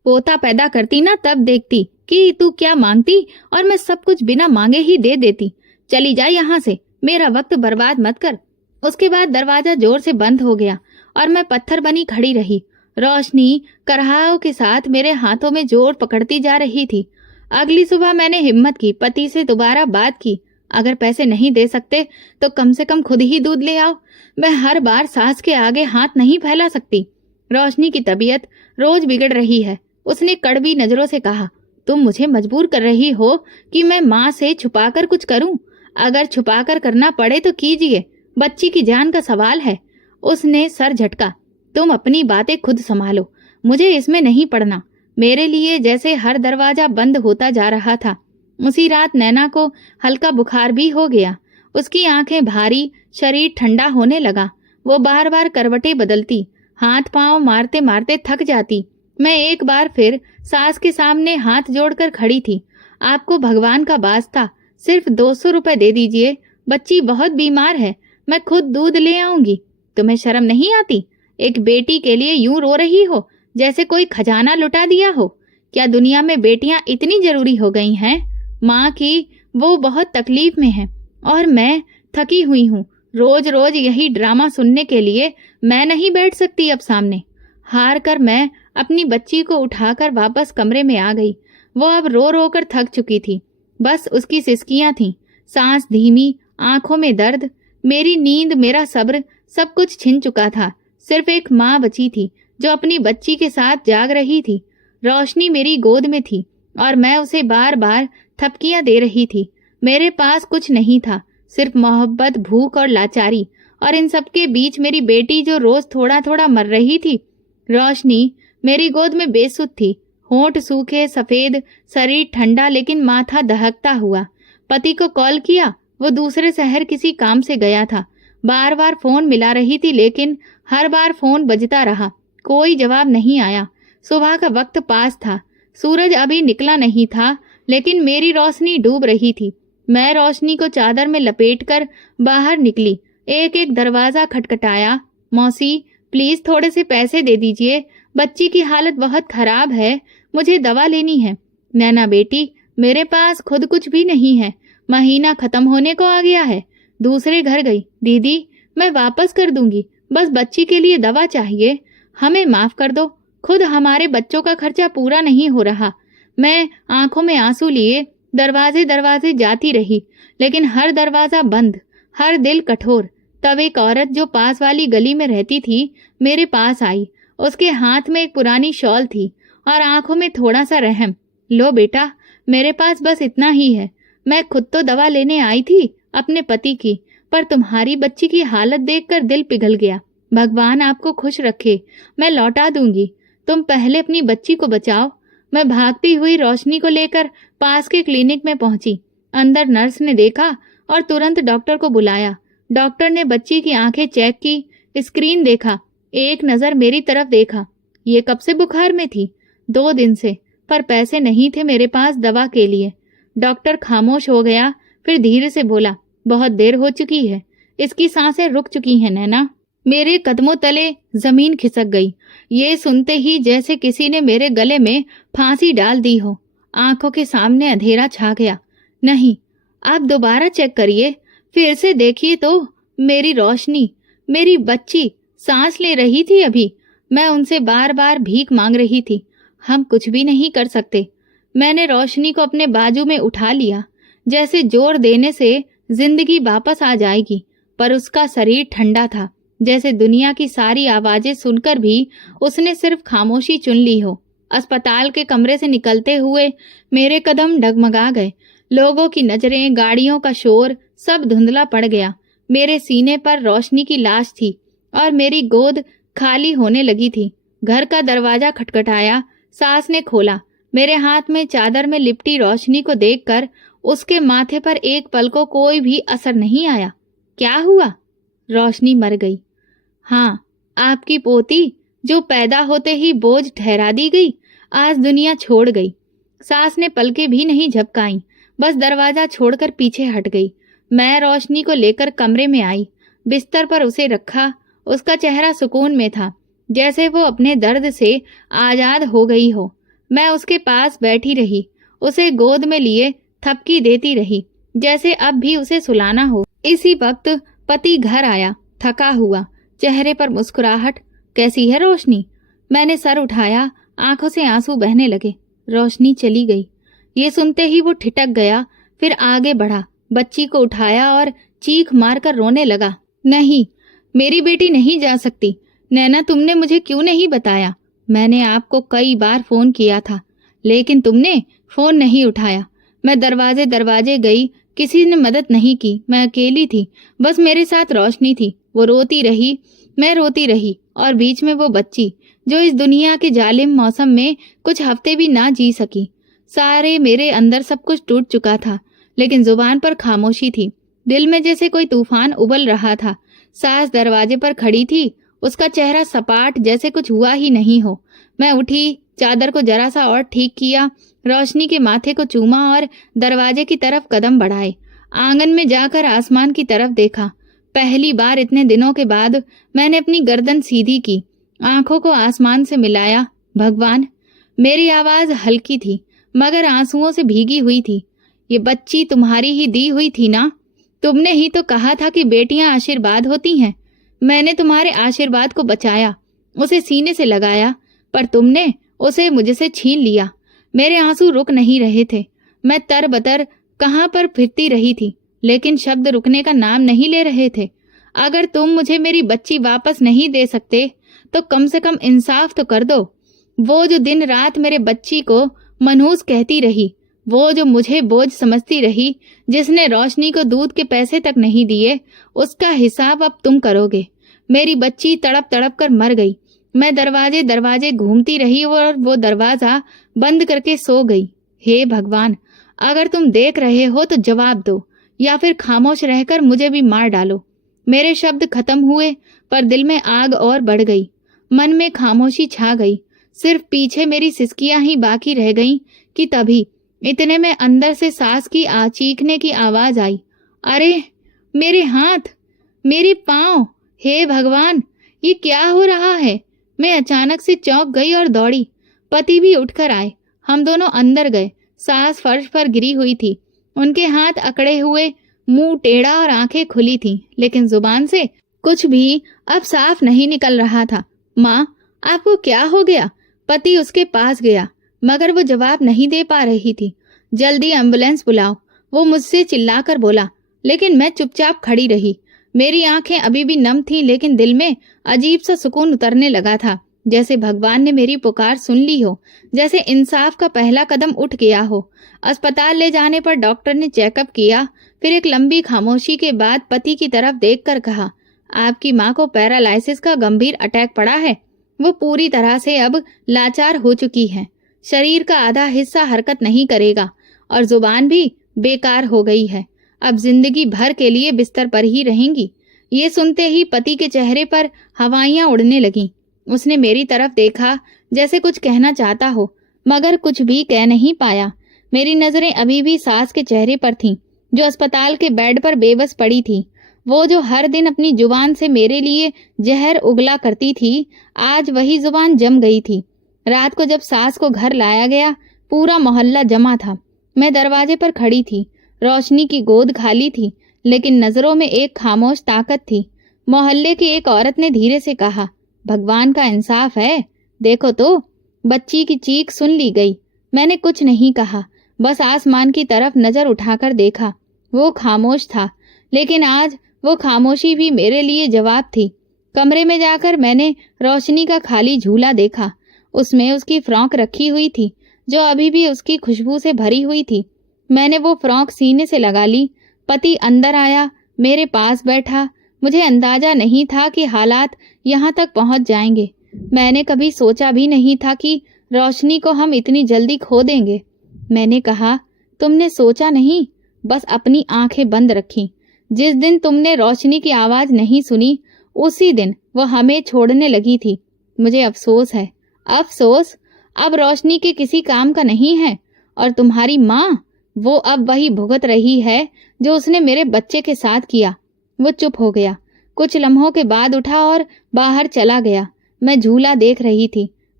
पोता पैदा करती ना तब देखती कि तू क्या मांगती और मैं सब कुछ बिना मांगे ही दे देती। चली जा यहाँ से, मेरा वक्त बर्बाद मत कर। उसके बाद दरवाजा जोर से बंद हो गया और मैं पत्थर बनी खड़ी रही। रोशनी करहाओं के साथ मेरे हाथों में जोर पकड़ती जा रही थी। अगली सुबह मैंने हिम्मत की, पति से दोबारा बात की। अगर पैसे नहीं दे सकते तो कम से कम खुद ही दूध ले आओ। मैं हर बार सास के आगे हाथ नहीं फैला सकती। रोशनी की तबीयत रोज बिगड़ रही है। उसने कड़वी नजरों से कहा, तुम मुझे मजबूर कर रही हो कि मैं माँ से छुपाकर कुछ करूं। अगर छुपाकर करना पड़े तो कीजिए, बच्ची की जान का सवाल है। उसने सर झटका। तुम अपनी बातें खुद संभालो, मुझे इसमें नहीं पड़ना। मेरे लिए जैसे हर दरवाजा बंद होता जा रहा था। उसी रात नैना को हल्का बुखार भी हो गया। उसकी आंखें भारी, शरीर ठंडा होने लगा। वो बार बार करवटें बदलती, हाथ पांव मारते मारते थक जाती। मैं एक बार फिर सास के सामने हाथ जोड़कर खड़ी थी। आपको भगवान का वास्ता सिर्फ 200 रुपए दे दीजिए, बच्ची बहुत बीमार है, मैं खुद दूध ले आऊंगी। तुम्हें शर्म नहीं आती? एक बेटी के लिए यूं रो रही हो जैसे कोई खजाना लुटा दिया हो। क्या दुनिया में बेटियां इतनी जरूरी हो गई हैं? माँ की वो बहुत तकलीफ में है और मैं थकी हुई हूँ। रोज रोज यही ड्रामा सुनने के लिए मैं नहीं बैठ सकती अब सामने। हार कर मैं अपनी बच्ची को उठाकर वापस कमरे में आ गई। वो अब रो रो कर थक चुकी थी। बस उसकी सिसकियां थीं, सांस धीमी, आंखों में दर्द। मेरी नींद, मेरा सब्र, सब कुछ छिन चुका था। सिर्फ एक माँ बची थी जो अपनी बच्ची के साथ जाग रही थी। रोशनी मेरी गोद में थी और मैं उसे बार बार थपकियां दे रही थी। मेरे पास कुछ नहीं था, सिर्फ मोहब्बत, भूख और लाचारी। और इन सब के बीच मेरी बेटी जो रोज थोड़ा थोड़ा मर रही थी। रोशनी मेरी गोद में बेसुध थी, होंठ सूखे सफेद, शरीर ठंडा लेकिन माथा दहकता हुआ। पति को कॉल किया, वो दूसरे शहर किसी काम से गया था। बार बार फोन मिला रही थी लेकिन हर बार फोन बजता रहा, कोई जवाब नहीं आया। सुबह का वक्त पास था, सूरज अभी निकला नहीं था लेकिन मेरी रोशनी डूब रही थी। मैं रोशनी को चादर में लपेटकर बाहर निकली। एक एक दरवाजा खटखटाया। मौसी, प्लीज थोड़े से पैसे दे दीजिए, बच्ची की हालत बहुत खराब है, मुझे दवा लेनी है। नैना बेटी, मेरे पास खुद कुछ भी नहीं है, महीना खत्म होने को आ गया है, दूसरे घर गई। दीदी, मैं वापस कर दूंगी, बस बच्ची के लिए दवा चाहिए, हमें माफ कर दो, खुद हमारे बच्चों का खर्चा पूरा नहीं हो रहा। मैं आंखों में आंसू लिए दरवाजे दरवाजे जाती रही लेकिन हर दरवाजा बंद, हर दिल कठोर। तब एक औरत जो पास वाली गली में रहती थी मेरे पास आई। उसके हाथ में एक पुरानी शॉल थी और आंखों में थोड़ा सा रहम। लो बेटा, मेरे पास बस इतना ही है। मैं खुद तो दवा लेने आई थी अपने पति की, पर तुम्हारी बच्ची की हालत देखकर दिल पिघल गया। भगवान आपको खुश रखे, मैं लौटा दूंगी, तुम पहले अपनी बच्ची को बचाओ। मैं भागती हुई रोशनी को लेकर पास के क्लिनिक में पहुंची। अंदर नर्स ने देखा और तुरंत डॉक्टर को बुलाया। डॉक्टर ने बच्ची की आंखें चेक की, स्क्रीन देखा, एक नजर मेरी तरफ देखा। ये कब से बुखार में थी? 2 दिन से, पर पैसे नहीं थे मेरे पास दवा के लिए। डॉक्टर खामोश हो गया, फिर धीरे से बोला, बहुत देर हो चुकी है, इसकी सांसें रुक चुकी हैं नैना। मेरे कदमों तले जमीन खिसक गई। ये सुनते ही जैसे किसी ने मेरे गले में फांसी डाल दी हो। आंखों के सामने अंधेरा छा गया। नहीं, आप दोबारा चेक करिए, फिर से देखिए तो। मेरी रोशनी, मेरी बच्ची सांस ले रही थी अभी। मैं उनसे बार बार भीख मांग रही थी। हम कुछ भी नहीं कर सकते। मैंने रोशनी को अपने बाजू में उठा लिया, जैसे जोर देने से जिंदगी वापस आ जाएगी, पर उसका शरीर ठंडा था, जैसे दुनिया की सारी आवाजें सुनकर भी उसने सिर्फ खामोशी चुन ली हो। अस्पताल के कमरे से निकलते हुए मेरे कदम डगमगा गए। लोगों की नजरें, गाड़ियों का शोर, सब धुंधला पड़ गया। मेरे सीने पर रोशनी की लाश थी और मेरी गोद खाली होने लगी थी। घर का दरवाजा खटखटाया, सास ने खोला। मेरे हाथ में चादर में लिपटी रोशनी को देखकर उसके माथे पर एक पल को कोई भी असर नहीं आया। क्या हुआ? रोशनी मर गई। हाँ, आपकी पोती जो पैदा होते ही बोझ ठहरा दी गई, आज दुनिया छोड़ गई। सास ने पलकें भी नहीं झपकाई, बस दरवाजा छोड़कर पीछे हट गई। मैं रोशनी को लेकर कमरे में आई, बिस्तर पर उसे रखा। उसका चेहरा सुकून में था, जैसे वो अपने दर्द से आजाद हो गई हो। मैं उसके पास बैठी रही, उसे गोद में लिए थपकी देती रही, जैसे अब भी उसे सुलाना हो। इसी वक्त पति घर आया, थका हुआ, चेहरे पर मुस्कुराहट। कैसी है रोशनी? मैंने सर उठाया, आंखों से आंसू बहने लगे। रोशनी चली गई। ये सुनते ही वो ठिठक गया, फिर आगे बढ़ा, बच्ची को उठाया और चीख मारकर रोने लगा। नहीं, मेरी बेटी नहीं जा सकती। नैना, तुमने मुझे क्यों नहीं बताया? मैंने आपको कई बार फोन किया था, लेकिन तुमने फोन नहीं उठाया। मैं दरवाजे दरवाजे गई, किसी ने मदद नहीं की। मैं अकेली थी, बस मेरे साथ रोशनी थी। वो रोती रही, मैं रोती रही, और बीच में वो बच्ची जो इस दुनिया के जालिम मौसम में कुछ हफ्ते भी ना जी सकी। सारे मेरे अंदर सब कुछ टूट चुका था, लेकिन जुबान पर खामोशी थी। दिल में जैसे कोई तूफान उबल रहा था। सास दरवाजे पर खड़ी थी, उसका चेहरा सपाट, जैसे कुछ हुआ ही नहीं हो। मैं उठी, चादर को जरा सा और ठीक किया, रोशनी के माथे को चूमा और दरवाजे की तरफ कदम बढ़ाए। आंगन में जाकर आसमान की तरफ देखा। पहली बार इतने दिनों के बाद मैंने अपनी गर्दन सीधी की, आंखों को आसमान से मिलाया। भगवान! मेरी आवाज हल्की थी, मगर आंसुओं से भीगी हुई थी। ये बच्ची तुम्हारी ही दी हुई थी ना? तुमने ही तो कहा था कि बेटियां आशीर्वाद होती हैं। मैंने तुम्हारे आशीर्वाद को बचाया, उसे सीने से लगाया, पर तुमने उसे मुझसे छीन लिया। मेरे आंसू रुक नहीं रहे थे। मैं तरबतर कहां पर फिरती रही थी, लेकिन शब्द रुकने का नाम नहीं ले रहे थे। अगर तुम मुझे मेरी बच्ची वापस नहीं दे सकते, तो कम से कम इंसाफ तो कर दो। वो जो दिन रात मेरे बच्ची को मनहूस कहती रही, वो जो मुझे बोझ समझती रही, जिसने रोशनी को दूध के पैसे तक नहीं दिए, उसका हिसाब अब तुम करोगे। मेरी बच्ची तड़प तड़प कर मर गई। मैं दरवाजे दरवाजे घूमती रही और वो दरवाजा बंद करके सो गई। हे भगवान, अगर तुम देख रहे हो तो जवाब दो, या फिर खामोश रहकर मुझे भी मार डालो। मेरे शब्द खत्म हुए, पर दिल में आग और बढ़ गई। मन में खामोशी छा गई। सिर्फ पीछे मेरी सिसकियां ही बाकी रह गईं कि तभी इतने में अंदर से सास की चीखने की आवाज आई। अरे मेरे हाथ, मेरी पाँव! हे भगवान, ये क्या हो रहा है? मैं अचानक से चौंक गई और दौड़ी। पति भी उठकर आए। हम दोनों अंदर गए। सास फर्श पर गिरी हुई थी, उनके हाथ अकड़े हुए, मुंह टेढ़ा और आंखें खुली थीं, लेकिन जुबान से कुछ भी अब साफ नहीं निकल रहा था। माँ, आपको क्या हो गया? पति उसके पास गया, मगर वो जवाब नहीं दे पा रही थी। जल्दी एम्बुलेंस बुलाओ, वो मुझसे चिल्लाकर बोला, लेकिन मैं चुपचाप खड़ी रही। मेरी आंखें अभी भी नम थीं, लेकिन दिल में अजीब सा सुकून उतरने लगा था, जैसे भगवान ने मेरी पुकार सुन ली हो, जैसे इंसाफ का पहला कदम उठ गया हो। अस्पताल ले जाने पर डॉक्टर ने चेकअप किया, फिर एक लंबी खामोशी के बाद पति की तरफ देखकर कहा, आपकी माँ को पैरालाइसिस का गंभीर अटैक पड़ा है। वो पूरी तरह से अब लाचार हो चुकी है। शरीर का आधा हिस्सा हरकत नहीं करेगा और जुबान भी बेकार हो गई है। अब जिंदगी भर के लिए बिस्तर पर ही रहेंगी। ये सुनते ही पति के चेहरे पर हवाइयां उड़ने लगीं। उसने मेरी तरफ देखा, जैसे कुछ कहना चाहता हो, मगर कुछ भी कह नहीं पाया। मेरी नजरें अभी भी सास के चेहरे पर थीं, जो अस्पताल के बेड पर बेबस पड़ी थी। वो जो हर दिन अपनी जुबान से मेरे लिए जहर उगला करती थी, आज वही जुबान जम गई थी। रात को जब सास को घर लाया गया, पूरा मोहल्ला जमा था। मैं दरवाजे पर खड़ी थी। रोशनी की गोद खाली थी, लेकिन नजरों में एक खामोश ताकत थी। मोहल्ले की एक औरत ने धीरे से कहा, भगवान का इंसाफ है, देखो तो। बच्ची की चीख सुन ली गई। मैंने कुछ नहीं कहा, बस आसमान की तरफ नजर उठाकर देखा। वो खामोश था, लेकिन आज वो खामोशी भी मेरे लिए जवाब थी। कमरे में जाकर मैंने रोशनी का खाली झूला देखा। उसमें उसकी फ्रॉक रखी हुई थी, जो अभी भी उसकी खुशबू से भरी हुई थी। मैंने वो फ्रॉक सीने से लगा ली। पति अंदर आया, मेरे पास बैठा। मुझे अंदाजा नहीं था कि हालात यहाँ तक पहुँच जाएंगे। मैंने कभी सोचा भी नहीं था कि रोशनी को हम इतनी जल्दी खो देंगे। मैंने कहा, तुमने सोचा नहीं, बस अपनी आंखें बंद रखी। जिस दिन तुमने रोशनी की आवाज नहीं सुनी, उसी दिन वो हमें छोड़ने लगी थी। मुझे अफसोस है, अफसोस अब रोशनी के किसी काम का नहीं है। और तुम्हारी माँ, वो अब वही भुगत रही है जो उसने मेरे बच्चे के साथ किया। वो चुप हो गया, कुछ लम्हों के बाद उठा और बाहर चला गया। मैं झूला देख रही थी।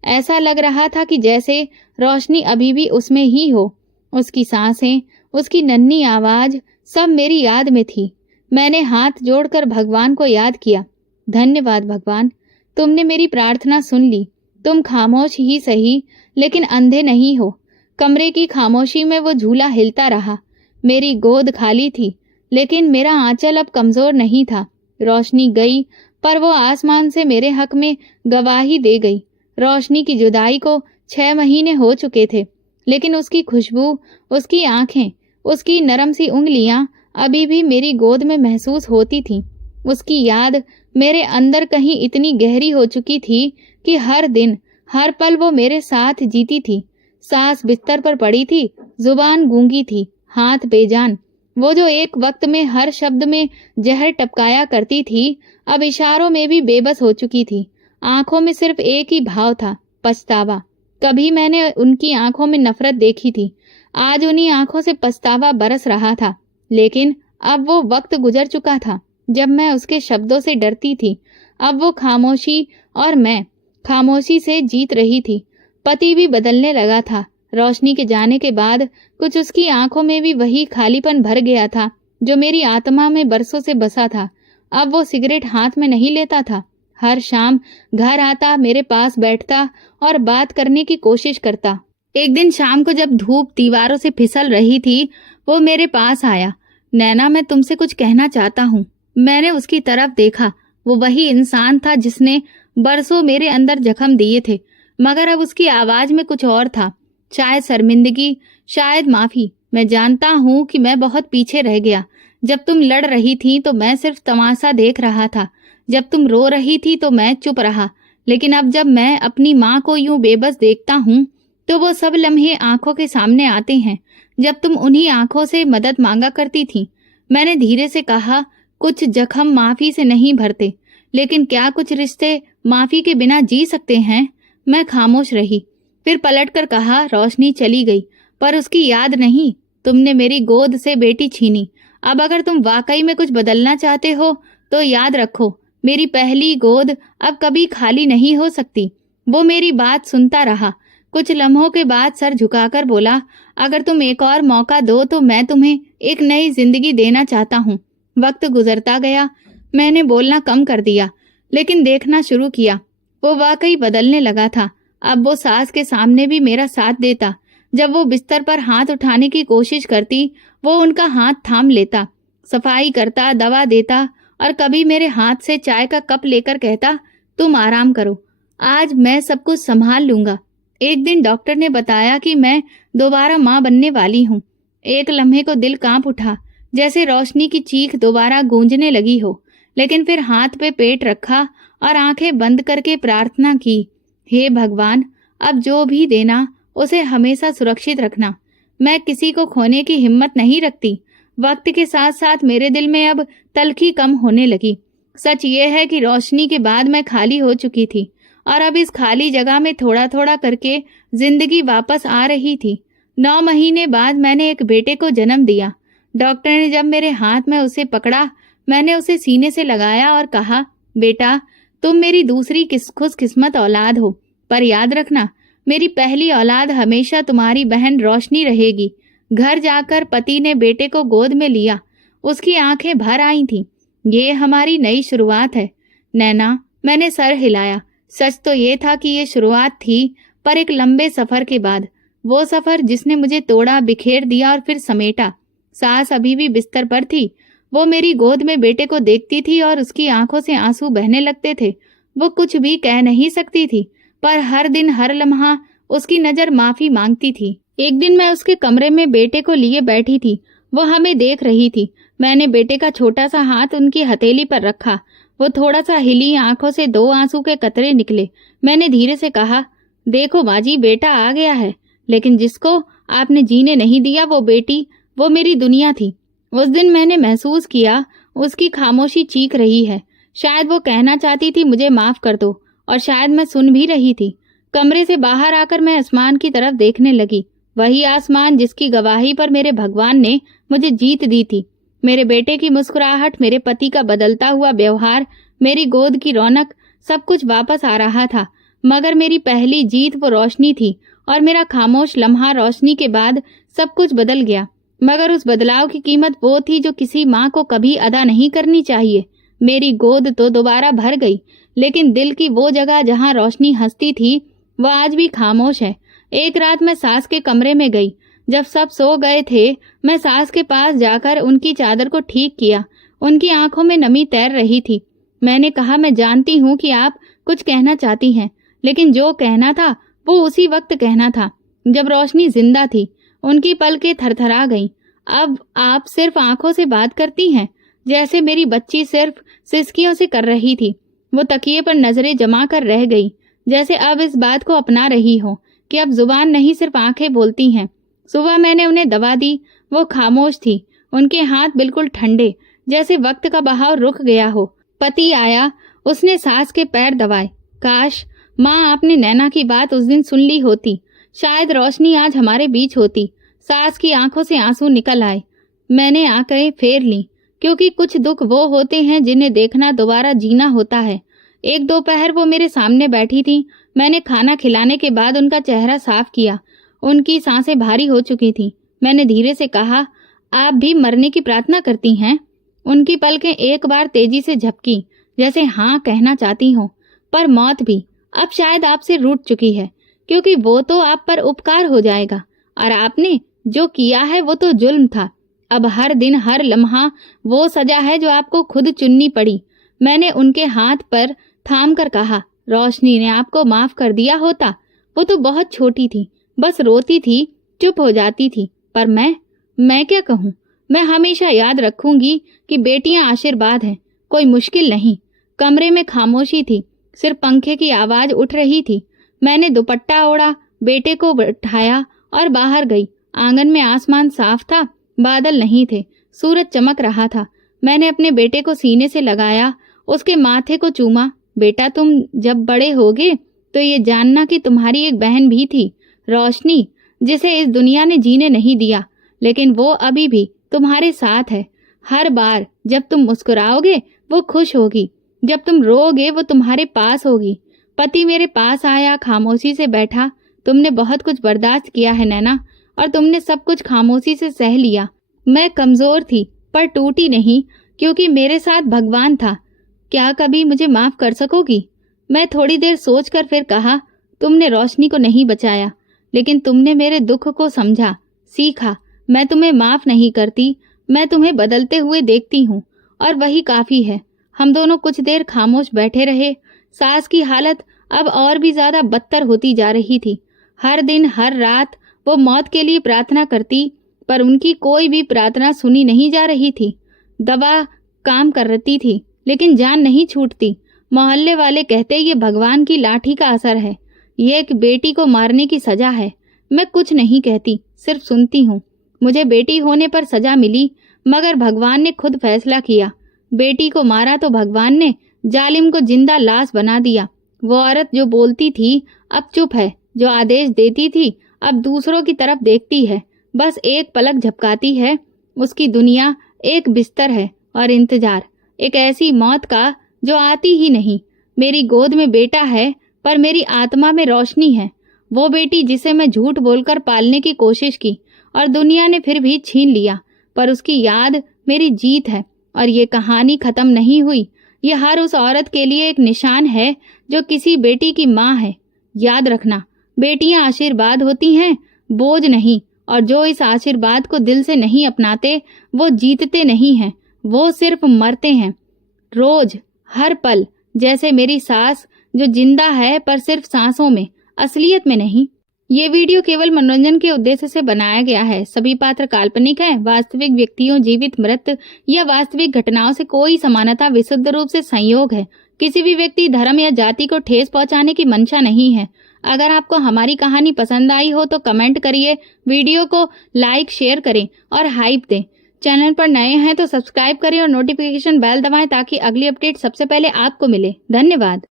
ऐसा लग रहा था कि जैसे रोशनी अभी भी उसमें ही हो। उसकी सांसें, उसकी नन्ही आवाज सब मेरी याद में थी। मैंने हाथ जोड़कर भगवान को याद किया। धन्यवाद भगवान, तुमने मेरी प्रार्थना सुन ली। तुम खामोश ही सही, लेकिन अंधे नहीं हो। कमरे की खामोशी में वो झूला हिलता रहा। मेरी गोद खाली थी, लेकिन मेरा आंचल अब कमजोर नहीं था। रोशनी गई, पर वो आसमान से मेरे हक में गवाही दे गई। रोशनी की जुदाई को 6 महीने हो चुके थे, लेकिन उसकी खुशबू, उसकी आंखें, उसकी नरम सी उंगलियां अभी भी मेरी गोद में महसूस होती थीं। उसकी याद मेरे अंदर कहीं इतनी गहरी हो चुकी थी कि हर दिन, हर पल वो मेरे साथ जीती थी। सांस बिस्तर पर पड़ी थी, जुबान गूंगी थी, हाथ बेजान। वो जो एक वक्त में हर शब्द में जहर टपकाया करती थी, अब इशारों में भी बेबस हो चुकी थी। आंखों में सिर्फ एक ही भाव था, पछतावा। कभी मैंने उनकी आंखों में नफरत देखी थी, आज उन्हीं आंखों से पछतावा बरस रहा था। लेकिन अब वो वक्त गुजर चुका था जब मैं उसके शब्दों से डरती थी। अब वो खामोशी और मैं खामोशी से जीत रही थी। पति भी बदलने लगा था। रोशनी के जाने के बाद कुछ उसकी आंखों में भी वही खालीपन भर गया था जो मेरी आत्मा में बरसों से बसा था। अब वो सिगरेट हाथ में नहीं लेता था। हर शाम घर आता, मेरे पास बैठता और बात करने की कोशिश करता। एक दिन शाम को जब धूप दीवारों से फिसल रही थी, वो मेरे पास आया। नैना, मैं तुमसे कुछ कहना चाहता हूँ। मैंने उसकी तरफ देखा। वो वही इंसान था जिसने बरसों मेरे अंदर जख्म दिए थे, मगर अब उसकी आवाज में कुछ और था। शायद शर्मिंदगी, शायद माफी। मैं जानता हूँ कि मैं बहुत पीछे रह गया। जब तुम लड़ रही थी तो मैं सिर्फ तमाशा देख रहा था। जब तुम रो रही थी तो मैं चुप रहा। लेकिन अब जब मैं अपनी माँ को यूं बेबस देखता हूँ तो वो सब लम्हे आंखों के सामने आते हैं जब तुम उन्हीं आंखों से मदद मांगा करती थी। मैंने धीरे से कहा, कुछ जख्म माफी से नहीं भरते, लेकिन क्या कुछ रिश्ते माफी के बिना जी सकते हैं? मैं खामोश रही। फिर पलटकर कहा, रोशनी चली गई, पर उसकी याद नहीं। तुमने मेरी गोद से बेटी छीनी। अब अगर तुम वाकई में कुछ बदलना चाहते हो तो याद रखो, मेरी पहली गोद अब कभी खाली नहीं हो सकती। वो मेरी बात सुनता रहा। कुछ लम्हों के बाद सर झुकाकर बोला, अगर तुम एक और मौका दो तो मैं तुम्हें एक नई जिंदगी देना चाहता हूँ। वक्त गुजरता गया। मैंने बोलना कम कर दिया, लेकिन देखना शुरू किया। वो वाकई बदलने लगा था। अब वो सास के सामने भी मेरा साथ देता। जब वो बिस्तर पर हाथ उठाने की कोशिश करती, वो उनका हाथ थाम लेता, सफाई करता, दवा देता और कभी मेरे हाथ से चाय का कप लेकर कहता, तुम आराम करो, आज मैं सब कुछ संभाल लूंगा। एक दिन डॉक्टर ने बताया कि मैं दोबारा माँ बनने वाली हूँ। एक लम्हे को दिल कांप उठा, जैसे रोशनी की चीख दोबारा गूंजने लगी हो। लेकिन फिर हाथ पे पेट रखा और आंखें बंद करके प्रार्थना की, हे भगवान, अब जो भी देना उसे हमेशा सुरक्षित रखना। मैं किसी को खोने की हिम्मत नहीं रखती। वक्त के साथ साथ मेरे दिल में अब तलखी कम होने लगी। सच ये है कि रोशनी के बाद मैं खाली हो चुकी थी और अब इस खाली जगह में थोड़ा थोड़ा करके जिंदगी वापस आ रही थी। 9 महीने बाद मैंने एक बेटे को जन्म दिया। डॉक्टर ने जब मेरे हाथ में उसे पकड़ा, मैंने उसे सीने से लगाया और कहा, बेटा, तुम मेरी दूसरी खुशकिस्मत औलाद हो, पर याद रखना, मेरी पहली औलाद हमेशा तुम्हारी बहन रोशनी रहेगी। घर जाकर पति ने बेटे को गोद में लिया। उसकी आंखें भर आई थीं। ये हमारी नई शुरुआत है। नैना, मैंने सर हिलाया। सच तो ये था कि ये शुरुआत थी, पर एक लंबे सफर के बाद। वो सफर जिसने मुझे तोड़ा, बिखेर दिया और फिर समेटा। सास अभी भी बिस्तर पर थी। वो मेरी गोद में बेटे को देखती थी और उसकी आंखों से आंसू बहने लगते थे। वो कुछ भी कह नहीं सकती थी, पर हर दिन, हर लम्हा उसकी नजर माफी मांगती थी। एक दिन मैं उसके कमरे में बेटे को लिए बैठी थी। वो हमें देख रही थी। मैंने बेटे का छोटा सा हाथ उनकी हथेली पर रखा। वो थोड़ा सा हिली, आंखों से 2 आंसू के कतरे निकले। मैंने धीरे से कहा, देखो बाजी, बेटा आ गया है, लेकिन जिसको आपने जीने नहीं दिया वो बेटी, वो मेरी दुनिया थी। उस दिन मैंने महसूस किया उसकी खामोशी चीख रही है। शायद वो कहना चाहती थी मुझे माफ कर दो, और शायद मैं सुन भी रही थी। कमरे से बाहर आकर मैं आसमान की तरफ देखने लगी। वही आसमान जिसकी गवाही पर मेरे भगवान ने मुझे जीत दी थी। मेरे बेटे की मुस्कुराहट, मेरे पति का बदलता हुआ व्यवहार, मेरी गोद की रौनक, सब कुछ वापस आ रहा था। मगर मेरी पहली जीत वो रोशनी थी और मेरा खामोश लम्हा रोशनी के बाद सब कुछ बदल गया। मगर उस बदलाव की कीमत वो थी जो किसी माँ को कभी अदा नहीं करनी चाहिए। मेरी गोद तो दोबारा भर गई, लेकिन दिल की वो जगह जहाँ रोशनी हंसती थी वह आज भी खामोश है। एक रात मैं सास के कमरे में गई। जब सब सो गए थे, मैं सास के पास जाकर उनकी चादर को ठीक किया। उनकी आंखों में नमी तैर रही थी। मैंने कहा, मैं जानती हूँ कि आप कुछ कहना चाहती हैं, लेकिन जो कहना था वो उसी वक्त कहना था जब रोशनी जिंदा थी। उनकी पलकें थरथरा गईं। अब आप सिर्फ आंखों से बात करती हैं, जैसे मेरी बच्ची सिर्फ सिसकियों से कर रही थी। वो तकिए पर नजरें जमा कर रह गई, जैसे अब इस बात को अपना रही हो कि अब जुबान नहीं सिर्फ आंखें बोलती हैं। सुबह मैंने उन्हें दवा दी। वो खामोश थी, उनके हाथ बिल्कुल ठंडे, जैसे वक्त का बहाव रुक गया हो। पति आया, उसने सास के पैर दबाए। काश माँ आपने नैना की बात उस दिन सुन ली होती, शायद रोशनी आज हमारे बीच होती। सास की आंखों से आंसू निकल आए। मैंने आंखें फेर ली, क्योंकि कुछ दुख वो होते हैं जिन्हें देखना दोबारा जीना होता है। एक दोपहर वो मेरे सामने बैठी थी। मैंने खाना खिलाने के बाद उनका चेहरा साफ किया। उनकी सांसें भारी हो चुकी थीं। मैंने धीरे से कहा, आप भी मरने की प्रार्थना करती हैं? उनकी पलकें एक बार तेजी से झपकी, जैसे हाँ कहना चाहती हो। पर मौत भी अब शायद आपसे रूठ चुकी है, क्योंकि वो तो आप पर उपकार हो जाएगा, और आपने जो किया है वो तो जुल्म था। अब हर दिन हर लम्हा वो सजा है जो आपको खुद चुननी पड़ी। मैंने उनके हाथ पर थाम कर कहा, रोशनी ने आपको माफ कर दिया होता। वो तो बहुत छोटी थी, बस रोती थी, चुप हो जाती थी। पर मैं क्या कहूँ? मैं हमेशा याद रखूंगी कि बेटियां आशीर्वाद हैं, कोई मुश्किल नहीं। कमरे में खामोशी थी, सिर्फ पंखे की आवाज उठ रही थी। मैंने दुपट्टा ओढ़ा, बेटे को उठाया और बाहर गई। आंगन में आसमान साफ था, बादल नहीं थे, सूरज चमक रहा था। मैंने अपने बेटे को सीने से लगाया, उसके माथे को चूमा। बेटा, तुम जब बड़े होगे तो ये जानना कि तुम्हारी एक बहन भी थी, रोशनी, जिसे इस दुनिया ने जीने नहीं दिया, लेकिन वो अभी भी तुम्हारे साथ है। हर बार जब तुम मुस्कुराओगे वो खुश होगी, जब तुम रोओगे वो तुम्हारे पास होगी। पति मेरे पास आया, खामोशी से बैठा। तुमने बहुत कुछ बर्दाश्त किया है नैना, और तुमने सब कुछ खामोशी से सह लिया। मैं कमजोर थी पर टूटी नहीं, क्योंकि मेरे साथ भगवान था। क्या कभी मुझे माफ कर सकोगी? मैं थोड़ी देर सोचकर फिर कहा, तुमने रोशनी को नहीं बचाया, लेकिन तुमने मेरे दुख को समझा, सीखा। मैं तुम्हें माफ नहीं करती, मैं तुम्हें बदलते हुए देखती हूँ, और वही काफी है। हम दोनों कुछ देर खामोश बैठे रहे। सास की हालत अब और भी ज्यादा बदतर होती जा रही थी। हर दिन हर रात वो मौत के लिए प्रार्थना करती, पर उनकी कोई भी प्रार्थना सुनी नहीं जा रही थी। दवा काम कर रही थी, लेकिन जान नहीं छूटती। मोहल्ले वाले कहते ये भगवान की लाठी का असर है, ये एक बेटी को मारने की सजा है। मैं कुछ नहीं कहती, सिर्फ सुनती हूँ। मुझे बेटी होने पर सजा मिली, मगर भगवान ने खुद फैसला किया। बेटी को मारा तो भगवान ने, जालिम को जिंदा लाश बना दिया। वो औरत जो बोलती थी अब चुप है, जो आदेश देती थी अब दूसरों की तरफ देखती है, बस एक पलक झपकाती है। उसकी दुनिया एक बिस्तर है और इंतजार, एक ऐसी मौत का जो आती ही नहीं। मेरी गोद में बेटा है, पर मेरी आत्मा में रोशनी है। वो बेटी जिसे मैं झूठ बोलकर पालने की कोशिश की और दुनिया ने फिर भी छीन लिया, पर उसकी याद मेरी जीत है। और ये कहानी खत्म नहीं हुई। ये हर उस औरत के लिए एक निशान है जो किसी बेटी की माँ है। याद रखना, बेटियां आशीर्वाद होती हैं, बोझ नहीं। और जो इस आशीर्वाद को दिल से नहीं अपनाते वो जीतते नहीं हैं, वो सिर्फ मरते हैं। रोज, हर पल, जैसे मेरी सास जो जिंदा है पर सिर्फ सांसों में, असलियत में नहीं। ये वीडियो केवल मनोरंजन के उद्देश्य से बनाया गया है। सभी पात्र काल्पनिक हैं। वास्तविक व्यक्तियों, जीवित, मृत या वास्तविक घटनाओं से कोई समानता विशुद्ध रूप से संयोग है। किसी भी व्यक्ति, धर्म या जाति को ठेस पहुंचाने की मंशा नहीं है। अगर आपको हमारी कहानी पसंद आई हो तो कमेंट करिए, वीडियो को लाइक, शेयर करें और हाइप दें। चैनल पर नए हैं तो सब्सक्राइब करें और नोटिफिकेशन बेल दबाएं ताकि अगली अपडेट सबसे पहले आपको मिले। धन्यवाद।